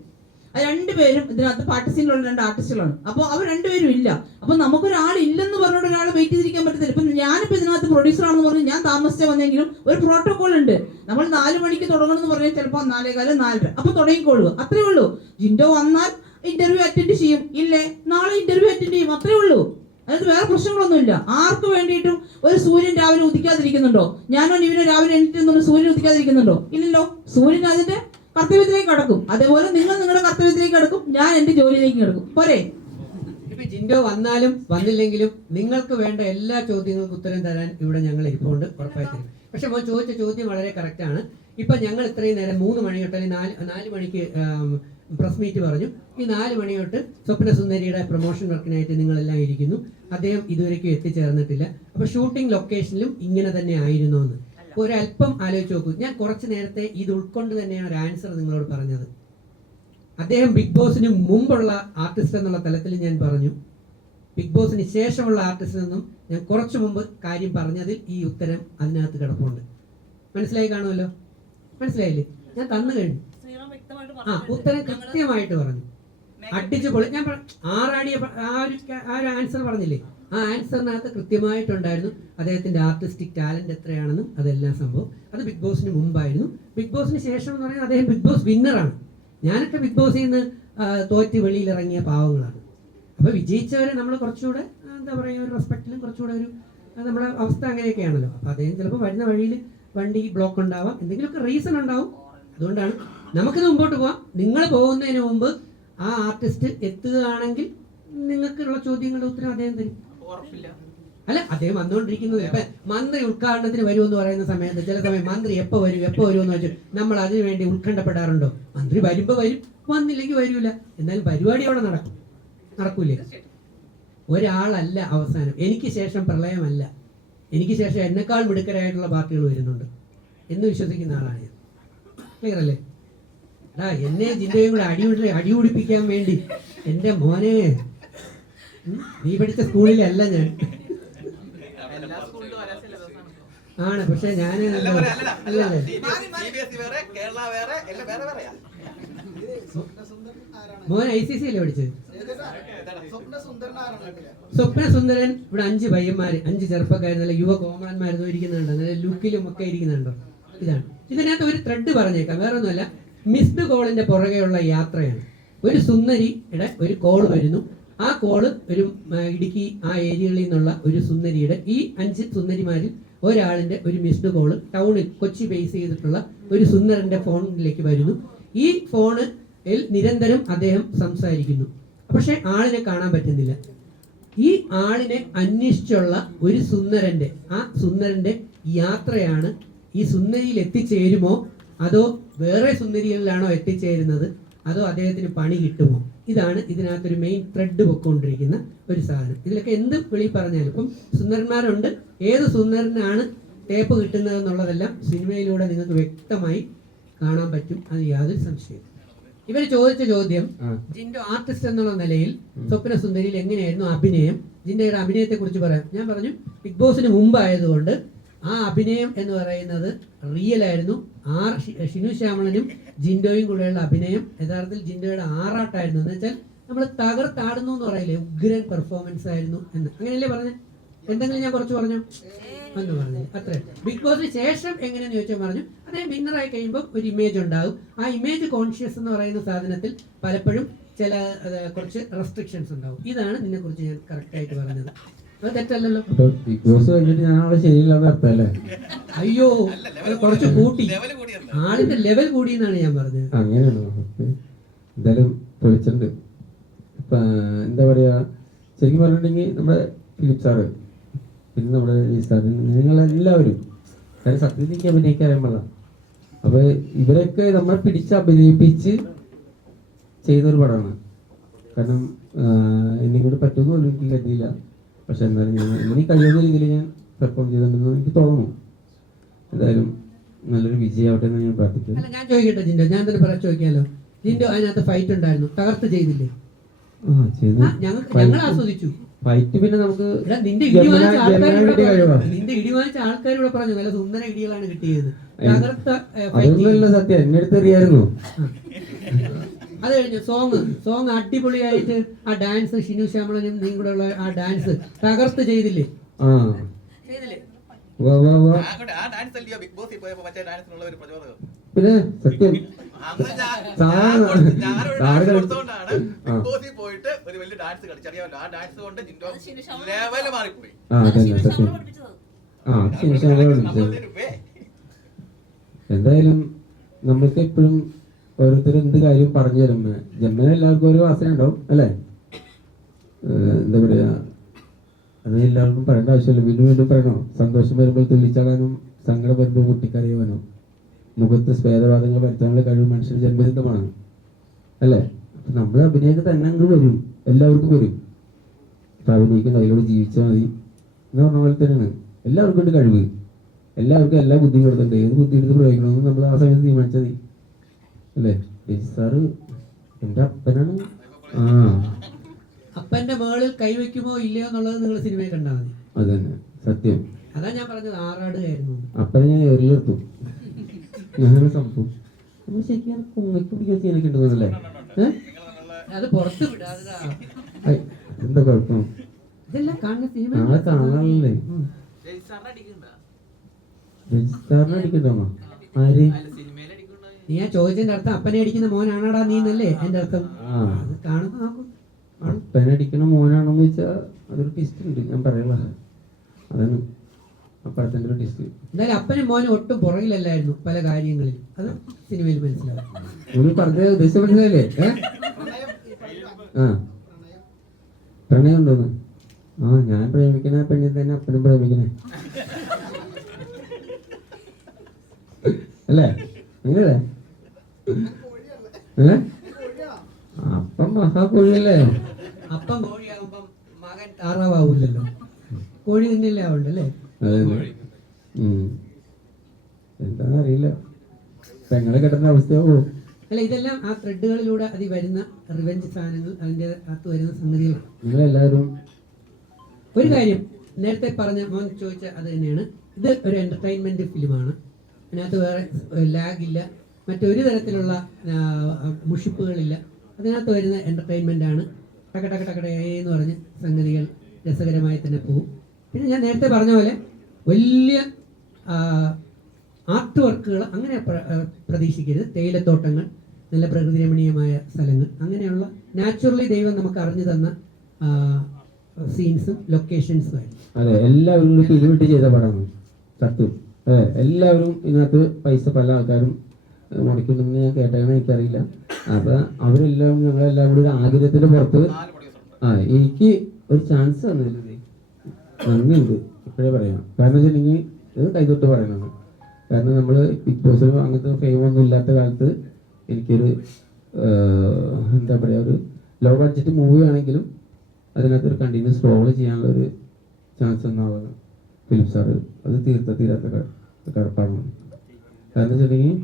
ആ 2 പേരും ഇതിനകത്ത് പാർട്ടിസിലുള്ള 2 ആർട്ടിസ്റ്റുകളാണ്. അപ്പൊ അവർ 2 പേരും ഇല്ല. അപ്പൊ നമുക്കൊരാൾ ഇല്ലെന്ന് പറഞ്ഞോണ്ട് ഒരാളെ വെയിറ്റ് ചെയ്തിരിക്കാൻ പറ്റത്തില്ല. ഇപ്പൊ ഞാനിപ്പോ ഇതിനകത്ത് പ്രൊഡ്യൂസർ ആണെന്ന് പറഞ്ഞ് ഞാൻ താമസിച്ച വന്നെങ്കിലും ഒരു പ്രോട്ടോകോൾ ഉണ്ട്. നമ്മൾ 4 മണിക്ക് തുടങ്ങണമെന്ന് പറഞ്ഞാൽ ചിലപ്പോൾ 4:15, 4:30 അപ്പൊ തുടങ്ങിക്കോളൂ, അത്രേ ഉള്ളൂ. ജിൻഡോ വന്നാൽ ഇന്റർവ്യൂ അറ്റൻഡ് ചെയ്യും, ഇല്ലേ നാളെ ഇന്റർവ്യൂ അറ്റൻഡ് ചെയ്യും, അത്രേ ഉള്ളൂ. അതായത് വേറെ പ്രശ്നങ്ങളൊന്നുമില്ല. ആർക്ക് വേണ്ടിയിട്ടും ഒരു സൂര്യൻ രാവിലെ ഉദിക്കാതിരിക്കുന്നുണ്ടോ? ഞാനോ ഇവനോ രാവിലെ എണീറ്റ് സൂര്യൻ ഉദിക്കാതിരിക്കുന്നുണ്ടോ? ഇല്ലല്ലോ. സൂര്യൻ അതിന്റെ കർത്തവ്യത്തിലേക്ക് കടക്കും. അതേപോലെ നിങ്ങൾ നിങ്ങളുടെ കർത്തവ്യത്തിലേക്ക് കടക്കും, ഞാൻ എന്റെ ജോലിയിലേക്ക് കിടക്കും. പോരെ? ഇപ്പൊ ജിൻഡോ വന്നാലും വന്നില്ലെങ്കിലും നിങ്ങൾക്ക് വേണ്ട എല്ലാ ചോദ്യങ്ങൾക്കും ഉത്തരം തരാൻ ഇവിടെ ഞങ്ങൾ ഇരിപ്പുണ്ട്, ഉറപ്പായിട്ടും. പക്ഷെ മോൻ ചോദിച്ച ചോദ്യം വളരെ കറക്റ്റ് ആണ്. ഇപ്പൊ ഞങ്ങൾ ഇത്രയും നേരം 3 മണി തൊട്ട് അല്ലെങ്കിൽ 4 മണിക്ക് പ്രസ് മീറ്റ് പറഞ്ഞു. ഈ 4 മണി തൊട്ട് സ്വപ്നസുന്ദരിയുടെ പ്രൊമോഷൻ വർക്കിനായിട്ട് നിങ്ങളെല്ലാം ഇരിക്കുന്നു. അദ്ദേഹം ഇതുവരെയ്ക്കും എത്തിച്ചേർന്നിട്ടില്ല. അപ്പൊ ഷൂട്ടിംഗ് ലൊക്കേഷനിലും ഇങ്ങനെ തന്നെ ആയിരുന്നു എന്ന് ഒരല്പം ആലോചിച്ച് നോക്കൂ. ഞാൻ കുറച്ച് നേരത്തെ ഇത് ഉൾക്കൊണ്ട് തന്നെയാണ് ഒരു ആൻസർ നിങ്ങളോട് പറഞ്ഞത്. അദ്ദേഹം ബിഗ് ബോസിന് മുമ്പുള്ള ആർട്ടിസ്റ്റ് എന്നുള്ള തലത്തിൽ ഞാൻ പറഞ്ഞു. ബിഗ് ബോസിന് ശേഷമുള്ള ആർട്ടിസ്റ്റിൽ നിന്നും ഞാൻ കുറച്ചു മുമ്പ് കാര്യം പറഞ്ഞതിൽ ഈ ഉത്തരം അതിനകത്ത് കിടപ്പുണ്ട്. മനസ്സിലായി കാണുമല്ലോ? മനസ്സിലായില്ലേ? ഞാൻ തന്നു കഴിഞ്ഞു. ഉത്തരം കൃത്യമായിട്ട് പറഞ്ഞു, അടിച്ചു പൊളി. ഞാൻ 6 അടിയ ആ ഒരു ആൻസർ പറഞ്ഞില്ലേ, ആ ആൻസറിനകത്ത് കൃത്യമായിട്ടുണ്ടായിരുന്നു അദ്ദേഹത്തിന്റെ ആർട്ടിസ്റ്റിക് ടാലന്റ് എത്രയാണെന്നും അതെല്ലാം സംഭവം. അത് ബിഗ് ബോസിന് മുമ്പായിരുന്നു. ബിഗ് ബോസിന് ശേഷം എന്ന് പറഞ്ഞാൽ അദ്ദേഹം ബിഗ് ബോസ് വിന്നറാണ്. ഞാനൊക്കെ ബിഗ് ബോസിൽ നിന്ന് തോറ്റ് വെളിയിലിറങ്ങിയ പാവങ്ങളാണ്. അപ്പൊ വിജയിച്ചവരെ നമ്മൾ കുറച്ചുകൂടെ എന്താ പറയുക, ഒരു റെസ്പെക്റ്റിലും കുറച്ചുകൂടെ ഒരു നമ്മുടെ അവസ്ഥ അങ്ങനെയൊക്കെയാണല്ലോ. അപ്പൊ അദ്ദേഹം ചിലപ്പോൾ വരുന്ന വഴിയിൽ വണ്ടി ബ്ലോക്ക് ഉണ്ടാവാം, എന്തെങ്കിലുമൊക്കെ റീസൺ ഉണ്ടാവും. അതുകൊണ്ടാണ് നമുക്കിത് മുമ്പോട്ട് പോവാം. നിങ്ങൾ പോകുന്നതിന് മുമ്പ് ആ ആർട്ടിസ്റ്റ് എത്തുകയാണെങ്കിൽ നിങ്ങൾക്കുള്ള ചോദ്യങ്ങളുടെ ഉത്തരം അദ്ദേഹം തരും. അല്ല, അദ്ദേഹം വന്നുകൊണ്ടിരിക്കുന്നത് ഇപ്പൊ മന്ത്രി ഉദ്ഘാടനത്തിന് വരുമെന്ന് പറയുന്ന സമയത്ത് ചില സമയം മന്ത്രി എപ്പോ വരും എന്ന് വെച്ചാൽ നമ്മൾ അതിനു വേണ്ടി ഉത്കണ്ഠപ്പെടാറുണ്ടോ? മന്ത്രി വരുമ്പോ വരും, വന്നില്ലെങ്കിൽ വരൂല. എന്നാലും പരിപാടി അവിടെ നടക്കൂലേ? ഒരാളല്ല അവസാനം. എനിക്ക് ശേഷം പ്രളയമല്ല, എനിക്ക് ശേഷം എന്നെക്കാൾ മിടുക്കരായിട്ടുള്ള പാർട്ടികൾ വരുന്നുണ്ട് എന്ന് വിശ്വസിക്കുന്ന ആളാണ് ഞാൻ. ക്ലിയർ അല്ലേ? എന്നെ ജില്ലയും കൂടെ അടിപിടിപ്പിക്കാൻ വേണ്ടി എൻ്റെ മോനെ, നീ പഠിച്ച സ്കൂളിലല്ല ഞാൻ ആണ്. പക്ഷെ ഞാൻ മോൻ ICC അല്ലേ പഠിച്ചത്? സ്വപ്നസുന്ദരൻ ഇവിടെ 5 പയ്യന്മാര്, 5 ചെറുപ്പക്കാർ, നല്ല യുവ കോമളന്മാരെന്നോ ഇരിക്കുന്നുണ്ടോ, നല്ല ലുക്കിലും ഒക്കെ ഇരിക്കുന്നുണ്ടോ? ഇതാണ്. ഇതിനകത്ത് ഒരു ത്രെഡ് പറഞ്ഞേക്കാം, വേറെ ഒന്നുമല്ല. മിസ്ഡ് കോളിന്റെ പുറകെയുള്ള യാത്രയാണ്. ഒരു സുന്ദരിയുടെ ഒരു കോൾ വരുന്നു. ആ കോള് ഒരു ഇടുക്കി ആ ഏരിയകളിൽ നിന്നുള്ള ഒരു സുന്ദരിയുടെ, ഈ 5 സുന്ദരിമാരിൽ ഒരാളിന്റെ ഒരു മിസ്ഡ് കോള് ടൗണിൽ കൊച്ചി ബേസ് ചെയ്തിട്ടുള്ള ഒരു സുന്ദരന്റെ ഫോണിലേക്ക് വരുന്നു. ഈ ഫോണിൽ നിരന്തരം അദ്ദേഹം സംസാരിക്കുന്നു. പക്ഷെ ആളിനെ കാണാൻ പറ്റുന്നില്ല. ഈ ആളിനെ അന്വേഷിച്ചുള്ള ഒരു സുന്ദരന്റെ ഈ യാത്രയാണ് ഈ സുന്ദരിയിൽ എത്തിച്ചേരുമോ അതോ വേറെ സുന്ദരികളിലാണോ എത്തിച്ചേരുന്നത്, അതോ അദ്ദേഹത്തിന് പണി കിട്ടുമോ? ഇതാണ് ഇതിനകത്തൊരു മെയിൻ ത്രെഡ് പൊയ്ക്കൊണ്ടിരിക്കുന്ന ഒരു സാധനം. ഇതിലൊക്കെ എന്ത് വെളി പറഞ്ഞാലും ഇപ്പം സുന്ദരന്മാരുണ്ട്, ഏത് സുന്ദരനാണ് ടേപ്പ് കിട്ടുന്നത് എന്നുള്ളതെല്ലാം സിനിമയിലൂടെ നിങ്ങൾക്ക് വ്യക്തമായി കാണാൻ പറ്റും, അത് യാതൊരു സംശയവും. ഇവർ ചോദിച്ച ചോദ്യം, ജിൻഡോ ആർട്ടിസ്റ്റ് എന്നുള്ള നിലയിൽ സ്വപ്ന സുന്ദരിയിൽ എങ്ങനെയായിരുന്നു അഭിനയം, ജിൻഡോയുടെ അഭിനയത്തെ കുറിച്ച് പറയാം. ഞാൻ പറഞ്ഞു ബിഗ് ബോസിന് മുമ്പായതുകൊണ്ട് ആ അഭിനയം എന്ന് പറയുന്നത് റിയൽ ആയിരുന്നു. ഷിനു ശ്യാമളനും ജിൻഡോയും കൂടെയുള്ള അഭിനയം യഥാർത്ഥത്തിൽ ജിൻഡോയുടെ ആറാട്ടായിരുന്നു. എന്ന് വെച്ചാൽ നമ്മൾ തകർത്താടുന്നു എന്ന് പറയില്ലേ, ഉഗ്രൻ പെർഫോമൻസ് ആയിരുന്നു എന്ന്. അങ്ങനെയല്ലേ പറഞ്ഞു? എന്തെങ്കിലും ഞാൻ കുറച്ച് പറഞ്ഞു എന്ന് പറഞ്ഞു, അത്രേ. ബിഗ് ബോസിന് ശേഷം എങ്ങനെയെന്ന് ചോദിച്ചാൽ പറഞ്ഞു അദ്ദേഹം വിന്നറായി കഴിയുമ്പോൾ ഒരു ഇമേജ് ഉണ്ടാകും. ആ ഇമേജ് കോൺഷ്യസ് എന്ന് പറയുന്ന സാധനത്തിൽ പലപ്പോഴും ചില കുറച്ച് റെസ്ട്രിക്ഷൻസ് ഉണ്ടാവും. ഇതാണ് നിന്നെ കുറിച്ച് ഞാൻ കറക്റ്റായിട്ട് പറഞ്ഞത്. അത് തെറ്റല്ലല്ലോ. ബിഗ് ബോസ് കഴിഞ്ഞിട്ട് ഞാൻ ആളെ ശരിയില്ലാതെ അർത്ഥല്ലേ? അയ്യോ, അത് കുറച്ച് കൂട്ടി, ആളിന്റെ ലെവൽ കൂടി എന്നാണ് ഞാൻ പറഞ്ഞത്. അങ്ങനെയാണോ? എന്തായാലും പൊളിച്ചിട്ടുണ്ട്. ഇപ്പൊ എന്താ പറയാ, ശരിക്കും പറഞ്ഞിട്ടുണ്ടെങ്കിൽ നമ്മുടെ ഫിലിപ്പ് സാറ്, പിന്നെ നമ്മുടെ ഈ സാറ്, നിങ്ങളെല്ലാവരും കാര്യം സത്യത്തിൽ അഭിനയിക്കാൻ അറിയാൻ. അപ്പൊ ഇവരൊക്കെ നമ്മളെ പിടിച്ച് അഭിനയിപ്പിച്ച് ചെയ്തൊരു പടമാണ്. കാരണം എന്നെ കൊണ്ട് പറ്റുമെന്ന് പോലും എനിക്ക് കരുതിയില്ല. പക്ഷെ എന്തായാലും ഞാൻ എനിക്ക് കഴിയുന്ന രീതിയിൽ ഞാൻ പെർഫോം ചെയ്തിട്ടുണ്ടെന്ന് എനിക്ക് തോന്നുന്നു. എന്തായാലും നല്ലൊരു വിജയമാവട്ടെ എന്ന് ഞാൻ പ്രാർത്ഥിക്കുന്നു. അല്ല, ഞാൻ ചോദിക്കട്ടെ ജിൻഡോ, ഞാൻ തന്നെ പറയാൻ ചോദിക്കാമല്ലോ. ജിൻഡോ അതിനകത്ത് ഫൈറ്റ് ഉണ്ടായിരുന്നു, തകർത്ത് ചെയ്തില്ലേ? ഞങ്ങൾ ആസ്വദിച്ചു ഫൈറ്റ്. പിന്നെ നമുക്ക് നിന്റെ ഇടി വാങ്ങിച്ച ആൾക്കാർ ഇവിടെ പറഞ്ഞു നല്ല സുന്ദര ഇടികളാണ് കിട്ടിയത്. തകർത്ത അതൊന്നുമല്ല സത്യം, എന്നെ അടുത്ത് അറിയായിരുന്നു. അത് കഴിഞ്ഞു സോങ് അടിപൊളിയായിട്ട് ആ ഡാൻസ്, ഷിനു ശ്യാമളനും നീ കൂടെ ഉള്ള ആ ഡാൻസ് തകർത്ത് ചെയ്തില്ലേ? പിന്നെ സത്യം എന്തായാലും നമ്മൾക്ക് എപ്പോഴും ഓരോരുത്തരും എന്ത് കാര്യം പറഞ്ഞു തരുമ്പോ ജന്മന എല്ലാവർക്കും ഓരോ വാസന ഉണ്ടാവും അല്ലേ? എന്താ പറയാ, അത് എല്ലാവർക്കും പറയേണ്ട ആവശ്യമില്ല. വീണ്ടും വീണ്ടും പറയണോ? സന്തോഷം വരുമ്പോൾ തുള്ളിച്ചാടാനും സങ്കടം വരുമ്പോൾ പൊട്ടിക്കറിയുവാനോ മുഖത്ത് സ്വേദവാദങ്ങൾ വരുത്താനുള്ള കഴിവ് മനുഷ്യന് ജന്മസിദ്ധമാണ് അല്ലേ? അപ്പൊ നമ്മൾ അഭിനയൊക്കെ തന്നെ അങ്ങ് വരും, എല്ലാവർക്കും വരും. അപ്പൊ അഭിനയിക്കുന്ന അതിലൂടെ ജീവിച്ചാൽ മതി എന്ന് പറഞ്ഞ പോലെ തന്നെയാണ്. എല്ലാവർക്കും ഉണ്ട് കഴിവ്, എല്ലാവർക്കും എല്ലാ ബുദ്ധിയും കൊടുത്തിട്ടുണ്ട്. ഏത് ബുദ്ധി എടുത്ത് പ്രയോഗിക്കണമെന്ന് നമ്മൾ ആ സമയത്ത് തീരുമാനിച്ചാൽ മതി അല്ലേ? സാറ് എന്റെ അപ്പനാണ്. അപ്പന്റെ മകളിൽ കൈവയ്ക്കുമോ ഇല്ലയോ എന്നുള്ളത് നിങ്ങൾ സിനിമയിൽ കണ്ടാൽ മതി. അത് തന്നെ സത്യം. അതാ ഞാൻ പറഞ്ഞത് ആറാടുകയായിരുന്നു. അപ്പനെ ഞാൻ എറിയിലെടുത്തു. ഞാനാണ് സംഭവം. നമ്മൾ ശരിക്കും കുങ്ങയ്ക്ക് പിടിക്കാൻ സീനൊക്കെ ഉണ്ടെന്നല്ലേ? അത് പുറത്ത് വിടാതെ എന്താ കുഴപ്പം? ഇതെല്ലാം കാണുന്ന സിനിമ നാളെ കാണാനല്ലേ? രജിസ്റ്റാറിനെ അടിക്കണ്ടോ? ആര്? നീ ആ ചോദിച്ചതിന്റെ അർത്ഥം അപ്പനെ അടിക്കുന്ന മോനാണാടാ നീ എന്നല്ലേ എന്റെ അർത്ഥം? അത് കാണുമ്പോ നോക്കും. അപ്പനെ അടിക്കണ മോനാണെന്ന് വെച്ചാൽ അതൊരു ടിസ്റ്റ് ഉണ്ട്, ഞാൻ പറയല. അതാണ് അപ്പഴത്തെ ഒരു ടിസ്റ്റ്. എന്തായാലും അപ്പനും മോനും ഒട്ടും പുറകിലല്ലായിരുന്നു പല കാര്യങ്ങളിലും, അത് സിനിമയിൽ മനസ്സിലാവും. ഒരു പറഞ്ഞ ഉദ്ദേശം മനസ്സിലല്ലേ? പ്രണയം ഉണ്ടോന്ന്? ഞാൻ പ്രേമിക്കണ പെണ്ണിൽ തന്നെ അപ്പനും പ്രേമിക്കണേ അല്ലേ? അങ്ങനല്ലേ? അപ്പം മഹാകോഴിയല്ലേ? അപ്പം കോഴിയാകുമ്പം മകൻ താറാവൂല്ലല്ലോ, കോഴി തന്നെയല്ലേ ആവുണ്ടല്ലേ? എന്താന്നറിയില്ല, പെങ്ങളെ കെട്ടുന്ന അവസ്ഥയാവോ? അല്ല, ഇതെല്ലാം ആ ത്രെഡുകളിലൂടെ അതിൽ വരുന്ന റിവെഞ്ച് സാധനങ്ങൾ, അതിൻ്റെ അകത്ത് വരുന്ന സംഗതികളാണ്. നിങ്ങളെല്ലാവരും ഒരു കാര്യം നേരത്തെ പറഞ്ഞ മോൻ ചോദിച്ച അത് തന്നെയാണ്. ഇത് ഒരു എന്റർടൈൻമെന്റ് ഫിലിമാണ്. അതിനകത്ത് വേറെ ലാഗില്ല, മറ്റൊരു തരത്തിലുള്ള മുഷിപ്പുകളില്ല. അതിനകത്ത് വരുന്ന എന്റർടൈൻമെന്റ് ആണ്. ടക ടക ടകടേ എന്ന് പറഞ്ഞ് സംഗതികൾ രസകരമായി തന്നെ പോകും. പിന്നെ ഞാൻ നേരത്തെ പറഞ്ഞ പോലെ വലിയ ആർട്ട് വർക്കുകൾ അങ്ങനെ പ്രതീക്ഷിക്കരുത്. തേയിലത്തോട്ടങ്ങൾ, നല്ല പ്രകൃതി രമണീയമായ സ്ഥലങ്ങൾ, അങ്ങനെയുള്ള നാച്ചുറലി ദൈവം നമുക്ക് അറിഞ്ഞു തന്ന സീൻസും ലൊക്കേഷൻസും ആയിരുന്നു. അതെ, എല്ലാവരും പിരിവിട്ട് ചെയ്ത പടമാണ് സത്യം. അതെ, എല്ലാവരും ഇതിനകത്ത് പൈസ പല ആൾക്കാരും മുടക്കുന്നുണ്ടെന്ന് ഞാൻ കേട്ടതാണ്, എനിക്കറിയില്ല. അപ്പൊ അവരെല്ലാം ഞങ്ങളെല്ലാം കൂടി ഒരു ആഗ്രഹത്തിന്റെ പുറത്ത് എനിക്ക് ഒരു ചാൻസ് തന്നില്ല, നന്ദിയുണ്ട് ഇപ്പോഴേ പറയാം. കാരണം വെച്ചിട്ടുണ്ടെങ്കിൽ ഇത് കൈതൊട്ട് പറയണതാണ്. കാരണം നമ്മൾ ബിഗ് ബോസിൽ അങ്ങനത്തെ ഫെയിമൊന്നും ഇല്ലാത്ത കാലത്ത് എനിക്കൊരു എന്താ പറയുക, ഒരു ലോ ബഡ്ജറ്റ് മൂവി ആണെങ്കിലും അതിനകത്തൊരു കണ്ടിന്യൂസ് റോള് ചെയ്യാനുള്ള ഒരു ചാൻസ് എന്നാണ് ഫിലിം സാറ് അത് തീരാത്ത കടപ്പാടാണ്. കാരണം വെച്ചിട്ടുണ്ടെങ്കിൽ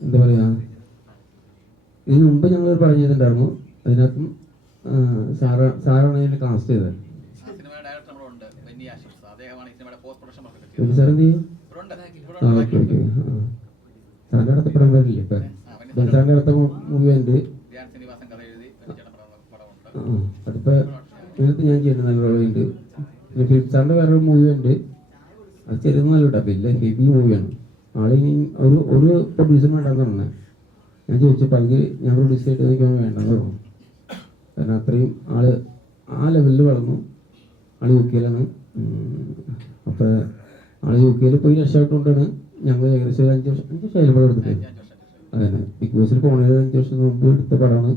എന്താ പറയുക, ഇതിന് മുമ്പ് ഞങ്ങൾ പറഞ്ഞു ചെയ്തിട്ടുണ്ടായിരുന്നു, അതിനകത്തും സാറാണ് അതിനെ കാസ്റ്റ് ചെയ്തത്. സാർ എന്ത് ചെയ്യും? Okay okay. സാറിൻ്റെ അടുത്ത പടം വരില്ലേ ഇപ്പം? സാറിൻ്റെ അടുത്ത മൂവി ഉണ്ട്. അതിപ്പോൾ ഇതിനകത്ത് ഞാൻ ചെയ്യുന്ന നല്ല റോളുണ്ട്. പിന്നെ ഫിലിം സാറിൻ്റെ വേറൊരു മൂവി ഉണ്ട്, അത് ചെറുതൊന്നല്ല കേട്ടോ, വലിയ ഹെവി മൂവിയാണ്. ആളിനി ഒരു പ്രൊഡ്യൂസർ വേണ്ടെന്ന് പറഞ്ഞത്. ഞാൻ ചോദിച്ചപ്പോൾ അത് ഞാൻ പ്രൊഡ്യൂസ് ചെയ്തിട്ട് എനിക്ക് വേണ്ടെന്ന് പറഞ്ഞു. കാരണം അത്രയും ആള് ആ ലെവലിൽ വളർന്നു. ആള് യു കെയിലാണ്. അപ്പോൾ ആള് യു കെയിൽ പോയി രക്ഷപ്പെട്ടുകൊണ്ടാണ് ഞങ്ങൾ ഏകദേശം ഒരു 5 വർഷം പടം എടുത്തിട്ട്. അതന്നെ ബിഗ് ബോസിൽ പോണത് 5 വർഷം മുമ്പ് എടുത്ത പടമാണ്.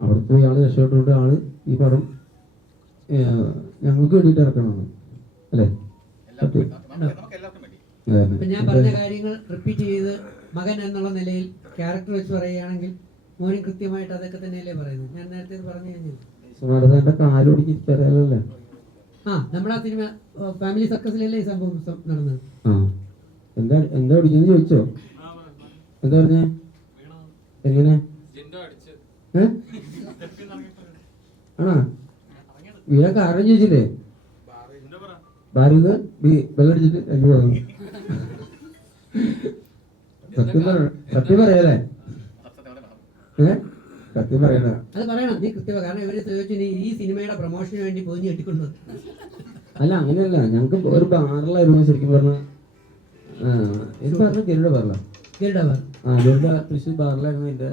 അവിടെ പോയി ആള് രക്ഷപ്പെട്ടുകൊണ്ട് ആള് ഈ പടം ഞങ്ങൾക്ക് വേണ്ടിയിട്ട് ഇറക്കണമെന്ന് അല്ലേ? ഞാൻ പറഞ്ഞ കാര്യങ്ങൾ റിപ്പീറ്റ് ചെയ്ത് മകൻ എന്നുള്ള നിലയിൽ ക്യാരക്ടർ വെച്ച് പറയുകയാണെങ്കിൽ മോനും കൃത്യമായിട്ട് അതൊക്കെ തന്നെയല്ലേ പറയുന്നത്. ഞാൻ നേരത്തെ പറഞ്ഞു കഴിഞ്ഞു. കാലൊടിക്കല്ലേ? നമ്മളാ സിനിമ ഫാമിലി സർക്കസിലല്ലേ ഈ സംഭവം നടന്നത്. എന്താ ഓടിക്കുന്നു ചോദിച്ചോ? എന്താ പറഞ്ഞേ? എങ്ങനെ ആണോ? വീടാ കാരണം ചോദിച്ചില്ലേ? ഭാര്യ വെള്ളടിച്ചിട്ട് എനിക്ക് പറഞ്ഞു. സത്യം പറയാലേ? സത്യം പറയണ അത് പറയണം. നീ കൃത്യമായി, കാരണം ഇവര് ചോദിച്ചു ഈ സിനിമയുടെ പ്രൊമോഷന് വേണ്ടി പോയി ഞെട്ടിക്കൊണ്ടു. അല്ല അങ്ങനെയല്ല, ഞങ്ങൾക്ക് ഒരു ബാറിലായിരുന്നു ശരിക്കും പറഞ്ഞ. എനിക്ക് പറഞ്ഞ ഗരുഡ ബാറില. ഗരുഡ തൃശ്ശൂർ ബാറിലായിരുന്നു എന്റെ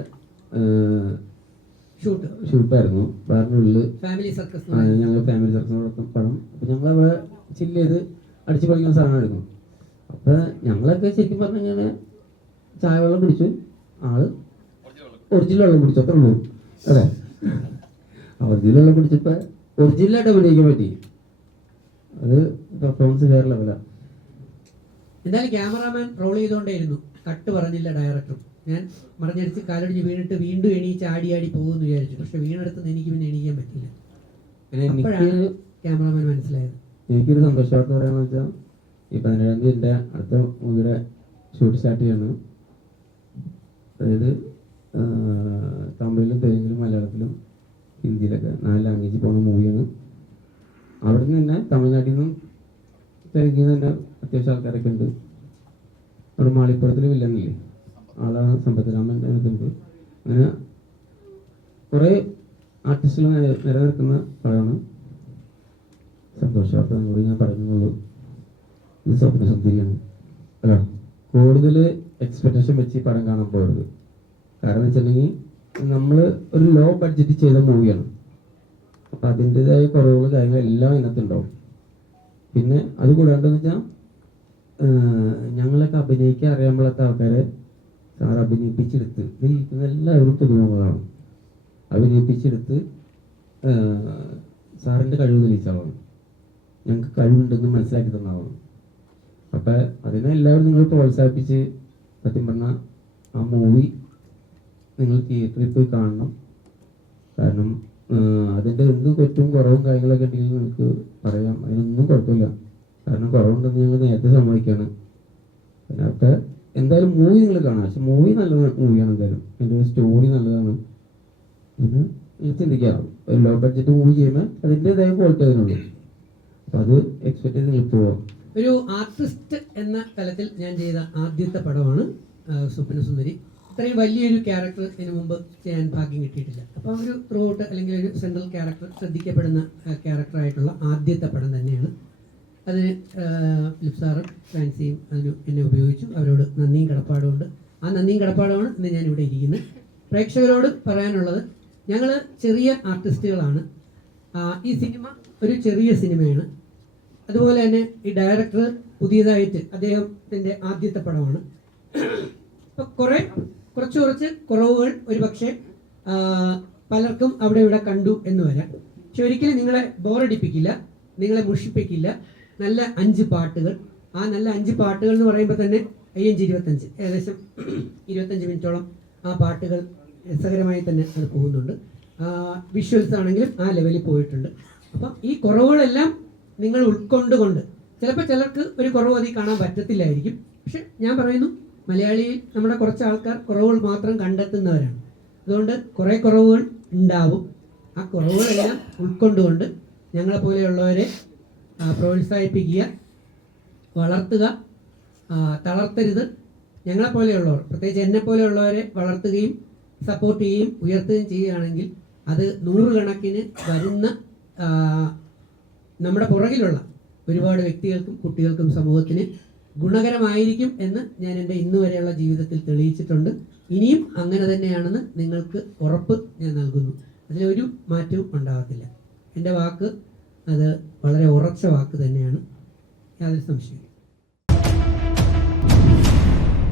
ഷൂട്ടായിരുന്നു. ബാറിനുള്ളിൽ ഫാമിലി സർക്കസ്, ഞങ്ങൾ ഫാമിലി സർക്കസിനോടൊപ്പം പടം. അപ്പൊ ഞങ്ങൾ അവിടെ ചില്ല് ചെയ്ത് അടിച്ചു പഠിക്കുന്ന സാധനമായിരുന്നു. അപ്പൊ ഞങ്ങളൊക്കെ ശരിക്കും പറഞ്ഞു കഴിഞ്ഞാൽ ചായ വെള്ളം കുടിച്ചു, ആള് ഒറിജിനൽ വെള്ളം കുടിച്ചു, അത്ര ഉള്ളൂ അല്ലേ? ഒറിജിനൽ വെള്ളം കുടിച്ചപ്പോ ഒറിജിനലായിട്ട് അഭിനയിക്കാൻ പറ്റി. അത് പെർഫോമൻസ് വേറെ ലെവലാ. എന്തായാലും ക്യാമറാമാൻ റോൾ ചെയ്തോണ്ടേയിരുന്നു. കട്ട് പറഞ്ഞില്ല ഡയറക്ടർ. ഞാൻ മറിഞ്ഞടിച്ച് കാലടിച്ച് വീണിട്ട് വീണ്ടും എണീച്ച് ആടി പോകുമെന്ന് വിചാരിച്ചു. പക്ഷെ വീണെടുത്ത് എനിക്ക് പിന്നെ എണീക്കാൻ പറ്റില്ല. അപ്പോഴാണ് ക്യാമറാമാൻ മനസ്സിലായത്. എനിക്കൊരു സന്തോഷവാർത്ത പറയാന്ന് വെച്ചാൽ ഈ 17-ാം തീയതി എൻ്റെ അടുത്ത മൂവിയുടെ ഷൂട്ട് സ്റ്റാർട്ട് ചെയ്യാണ്. അതായത് തമിഴിലും തെലുങ്കിലും മലയാളത്തിലും ഹിന്ദിയിലൊക്കെ 4 ലാംഗ്വേജിൽ പോകുന്ന മൂവിയാണ്. അവിടെ നിന്ന് തന്നെ തമിഴ്നാട്ടിൽ നിന്നും തെലുങ്കിൽ നിന്ന് തന്നെ അത്യാവശ്യം ആൾക്കാരൊക്കെ ഉണ്ട്. അവിടെ മാളിപ്പുറത്തിൽ വില്ലനില്ലേ, ആളാണ് സമ്പത്രാമൻ. അതിനകത്തുണ്ട്. അങ്ങനെ കുറേ ആർട്ടിസ്റ്റുകൾ നിലനിൽക്കുന്ന പടമാണ്. സന്തോഷവാർത്ത കൂടി ഞാൻ പറയുന്നുള്ളൂ. ഇത് സ്വപ്നസുന്ദരിയാണ് അല്ല. കൂടുതൽ എക്സ്പെക്ടേഷൻ വെച്ച് പടം കാണാൻ പോകരുത്. കാരണം വെച്ചിട്ടുണ്ടെങ്കിൽ നമ്മൾ ഒരു ലോ ബഡ്ജറ്റ് ചെയ്ത മൂവിയാണ്. അപ്പം അതിൻ്റെതായ കുറവുകൾ കാര്യങ്ങളെല്ലാം ഇതിനകത്തുണ്ടാവും. പിന്നെ അത് കൂടാണ്ടെന്ന് വെച്ചാൽ ഞങ്ങളൊക്കെ അഭിനയിക്കാൻ അറിയാൻ പാടാത്ത ആൾക്കാരെ സാർ അഭിനയിപ്പിച്ചെടുത്ത്, ഇതിലിരിക്കുന്ന എല്ലാവരും പുതുമുഖങ്ങളാണ്. അഭിനയിപ്പിച്ചെടുത്ത് സാറിൻ്റെ കഴിവ് തെളിയിച്ചാളാണ്. ഞങ്ങൾക്ക് കഴിവുണ്ടെന്ന് മനസ്സിലാക്കി തന്നാളാണ്. അപ്പം അതിനെ എല്ലാവരും നിങ്ങൾ പ്രോത്സാഹിപ്പിച്ച് സത്യം പറഞ്ഞാൽ ആ മൂവി നിങ്ങൾ തിയേറ്ററിൽ പോയി കാണണം. കാരണം അതിൻ്റെ എന്ത് കുറ്റവും കുറവും കാര്യങ്ങളൊക്കെ ഉണ്ടെങ്കിൽ നിങ്ങൾക്ക് പറയാം, അതിനൊന്നും കുഴപ്പമില്ല. കാരണം കുറവുണ്ടെന്ന് ഞങ്ങൾ നേരത്തെ സമ്മതിക്കുകയാണ്. അതിനകത്ത് എന്തായാലും മൂവി നിങ്ങൾ കാണാം. പക്ഷെ മൂവി നല്ല മൂവിയാണ്. എന്തായാലും എൻ്റെ ഒരു സ്റ്റോറി നല്ലതാണ്. പിന്നെ എനിക്ക് ചിന്തിക്കാം, ഒരു ലോ ബഡ്ജറ്റ് മൂവി ചെയ്യുമ്പോൾ അതിൻ്റെതായ ക്വാളിറ്റി അതിനുള്ളൂ. അപ്പം അത് എക്സ്പെക്ട് ചെയ്ത് നിങ്ങൾ പോവാം. ഒരു ആർട്ടിസ്റ്റ് എന്ന തലത്തിൽ ഞാൻ ചെയ്ത ആദ്യത്തെ പടമാണ് സ്വപ്നസുന്ദരി. ഇത്രയും വലിയൊരു ക്യാരക്ടർ ഇതിനു മുമ്പ് ചെയ്യാൻ ഭാഗ്യം കിട്ടിയിട്ടില്ല. അപ്പോൾ ഒരു ത്രൂ ഔട്ട് അല്ലെങ്കിൽ ഒരു സെൻട്രൽ ക്യാരക്ടർ, ശ്രദ്ധിക്കപ്പെടുന്ന ക്യാരക്ടറായിട്ടുള്ള ആദ്യത്തെ പടം തന്നെയാണ്. അതിന് ഫിലിപ്പ് സാറും ഫാൻസിയും അതിന് എന്നെ ഉപയോഗിച്ചു. അവരോട് നന്ദിയും കടപ്പാടുമുണ്ട്. ആ നന്ദിയും കടപ്പാടുമാണ് ഇന്ന് ഞാനിവിടെ ഇരിക്കുന്നത്. പ്രേക്ഷകരോട് പറയാനുള്ളത്, ഞങ്ങൾ ചെറിയ ആർട്ടിസ്റ്റുകളാണ്. ഈ സിനിമ ഒരു ചെറിയ സിനിമയാണ്. അതുപോലെ തന്നെ ഈ ഡയറക്ടർ പുതിയതായിട്ട് അദ്ദേഹത്തിൻ്റെ ആദ്യത്തെ പടമാണ്. ഇപ്പം കുറച്ച് കുറവുകൾ ഒരു പക്ഷേ പലർക്കും അവിടെ ഇവിടെ കണ്ടു എന്ന് വരാം. പക്ഷെ ഒരിക്കലും നിങ്ങളെ ബോറടിപ്പിക്കില്ല, നിങ്ങളെ മുഷിപ്പിക്കില്ല. നല്ല 5 പാട്ടുകൾ. ആ നല്ല 5 പാട്ടുകൾ എന്ന് പറയുമ്പോൾ തന്നെ 5-25 ഏകദേശം 25 മിനിറ്റോളം ആ പാട്ടുകൾ രസകരമായി തന്നെ അത് പോകുന്നുണ്ട്. വിഷ്വൽസ് ആണെങ്കിലും ആ ലെവലിൽ പോയിട്ടുണ്ട്. അപ്പം ഈ കുറവുകളെല്ലാം നിങ്ങൾ ഉൾക്കൊണ്ടുകൊണ്ട്, ചിലപ്പോൾ ചിലർക്ക് ഒരു കുറവ് അതിൽ കാണാൻ പറ്റത്തില്ലായിരിക്കും. പക്ഷെ ഞാൻ പറയുന്നു, മലയാളിയിൽ നമ്മുടെ കുറച്ച് ആൾക്കാർ കുറവുകൾ മാത്രം കണ്ടെത്തുന്നവരാണ്. അതുകൊണ്ട് കുറേ കുറവുകൾ ഉണ്ടാവും. ആ കുറവുകളെല്ലാം ഉൾക്കൊണ്ടുകൊണ്ട് ഞങ്ങളെപ്പോലെയുള്ളവരെ പ്രോത്സാഹിപ്പിക്കുക, വളർത്തുക, തളർത്തരുത്. ഞങ്ങളെപ്പോലെയുള്ളവർ, പ്രത്യേകിച്ച് എന്നെപ്പോലെയുള്ളവരെ വളർത്തുകയും സപ്പോർട്ട് ചെയ്യുകയും ഉയർത്തുകയും ചെയ്യുകയാണെങ്കിൽ അത് 100 കണക്കിന് വരുന്ന നമ്മുടെ പുറകിലുള്ള ഒരുപാട് വ്യക്തികൾക്കും കുട്ടികൾക്കും സമൂഹത്തിന് ഗുണകരമായിരിക്കും എന്ന് ഞാൻ എൻ്റെ ഇന്നു വരെയുള്ള ജീവിതത്തിൽ തെളിയിച്ചിട്ടുണ്ട്. ഇനിയും അങ്ങനെ തന്നെയാണെന്ന് നിങ്ങൾക്ക് ഉറപ്പ് ഞാൻ നൽകുന്നു. അതിലൊരു മാറ്റവും ഉണ്ടാകത്തില്ല. എൻ്റെ വാക്ക് അത് വളരെ ഉറച്ച വാക്ക് തന്നെയാണ്, യാതൊരു സംശയവും.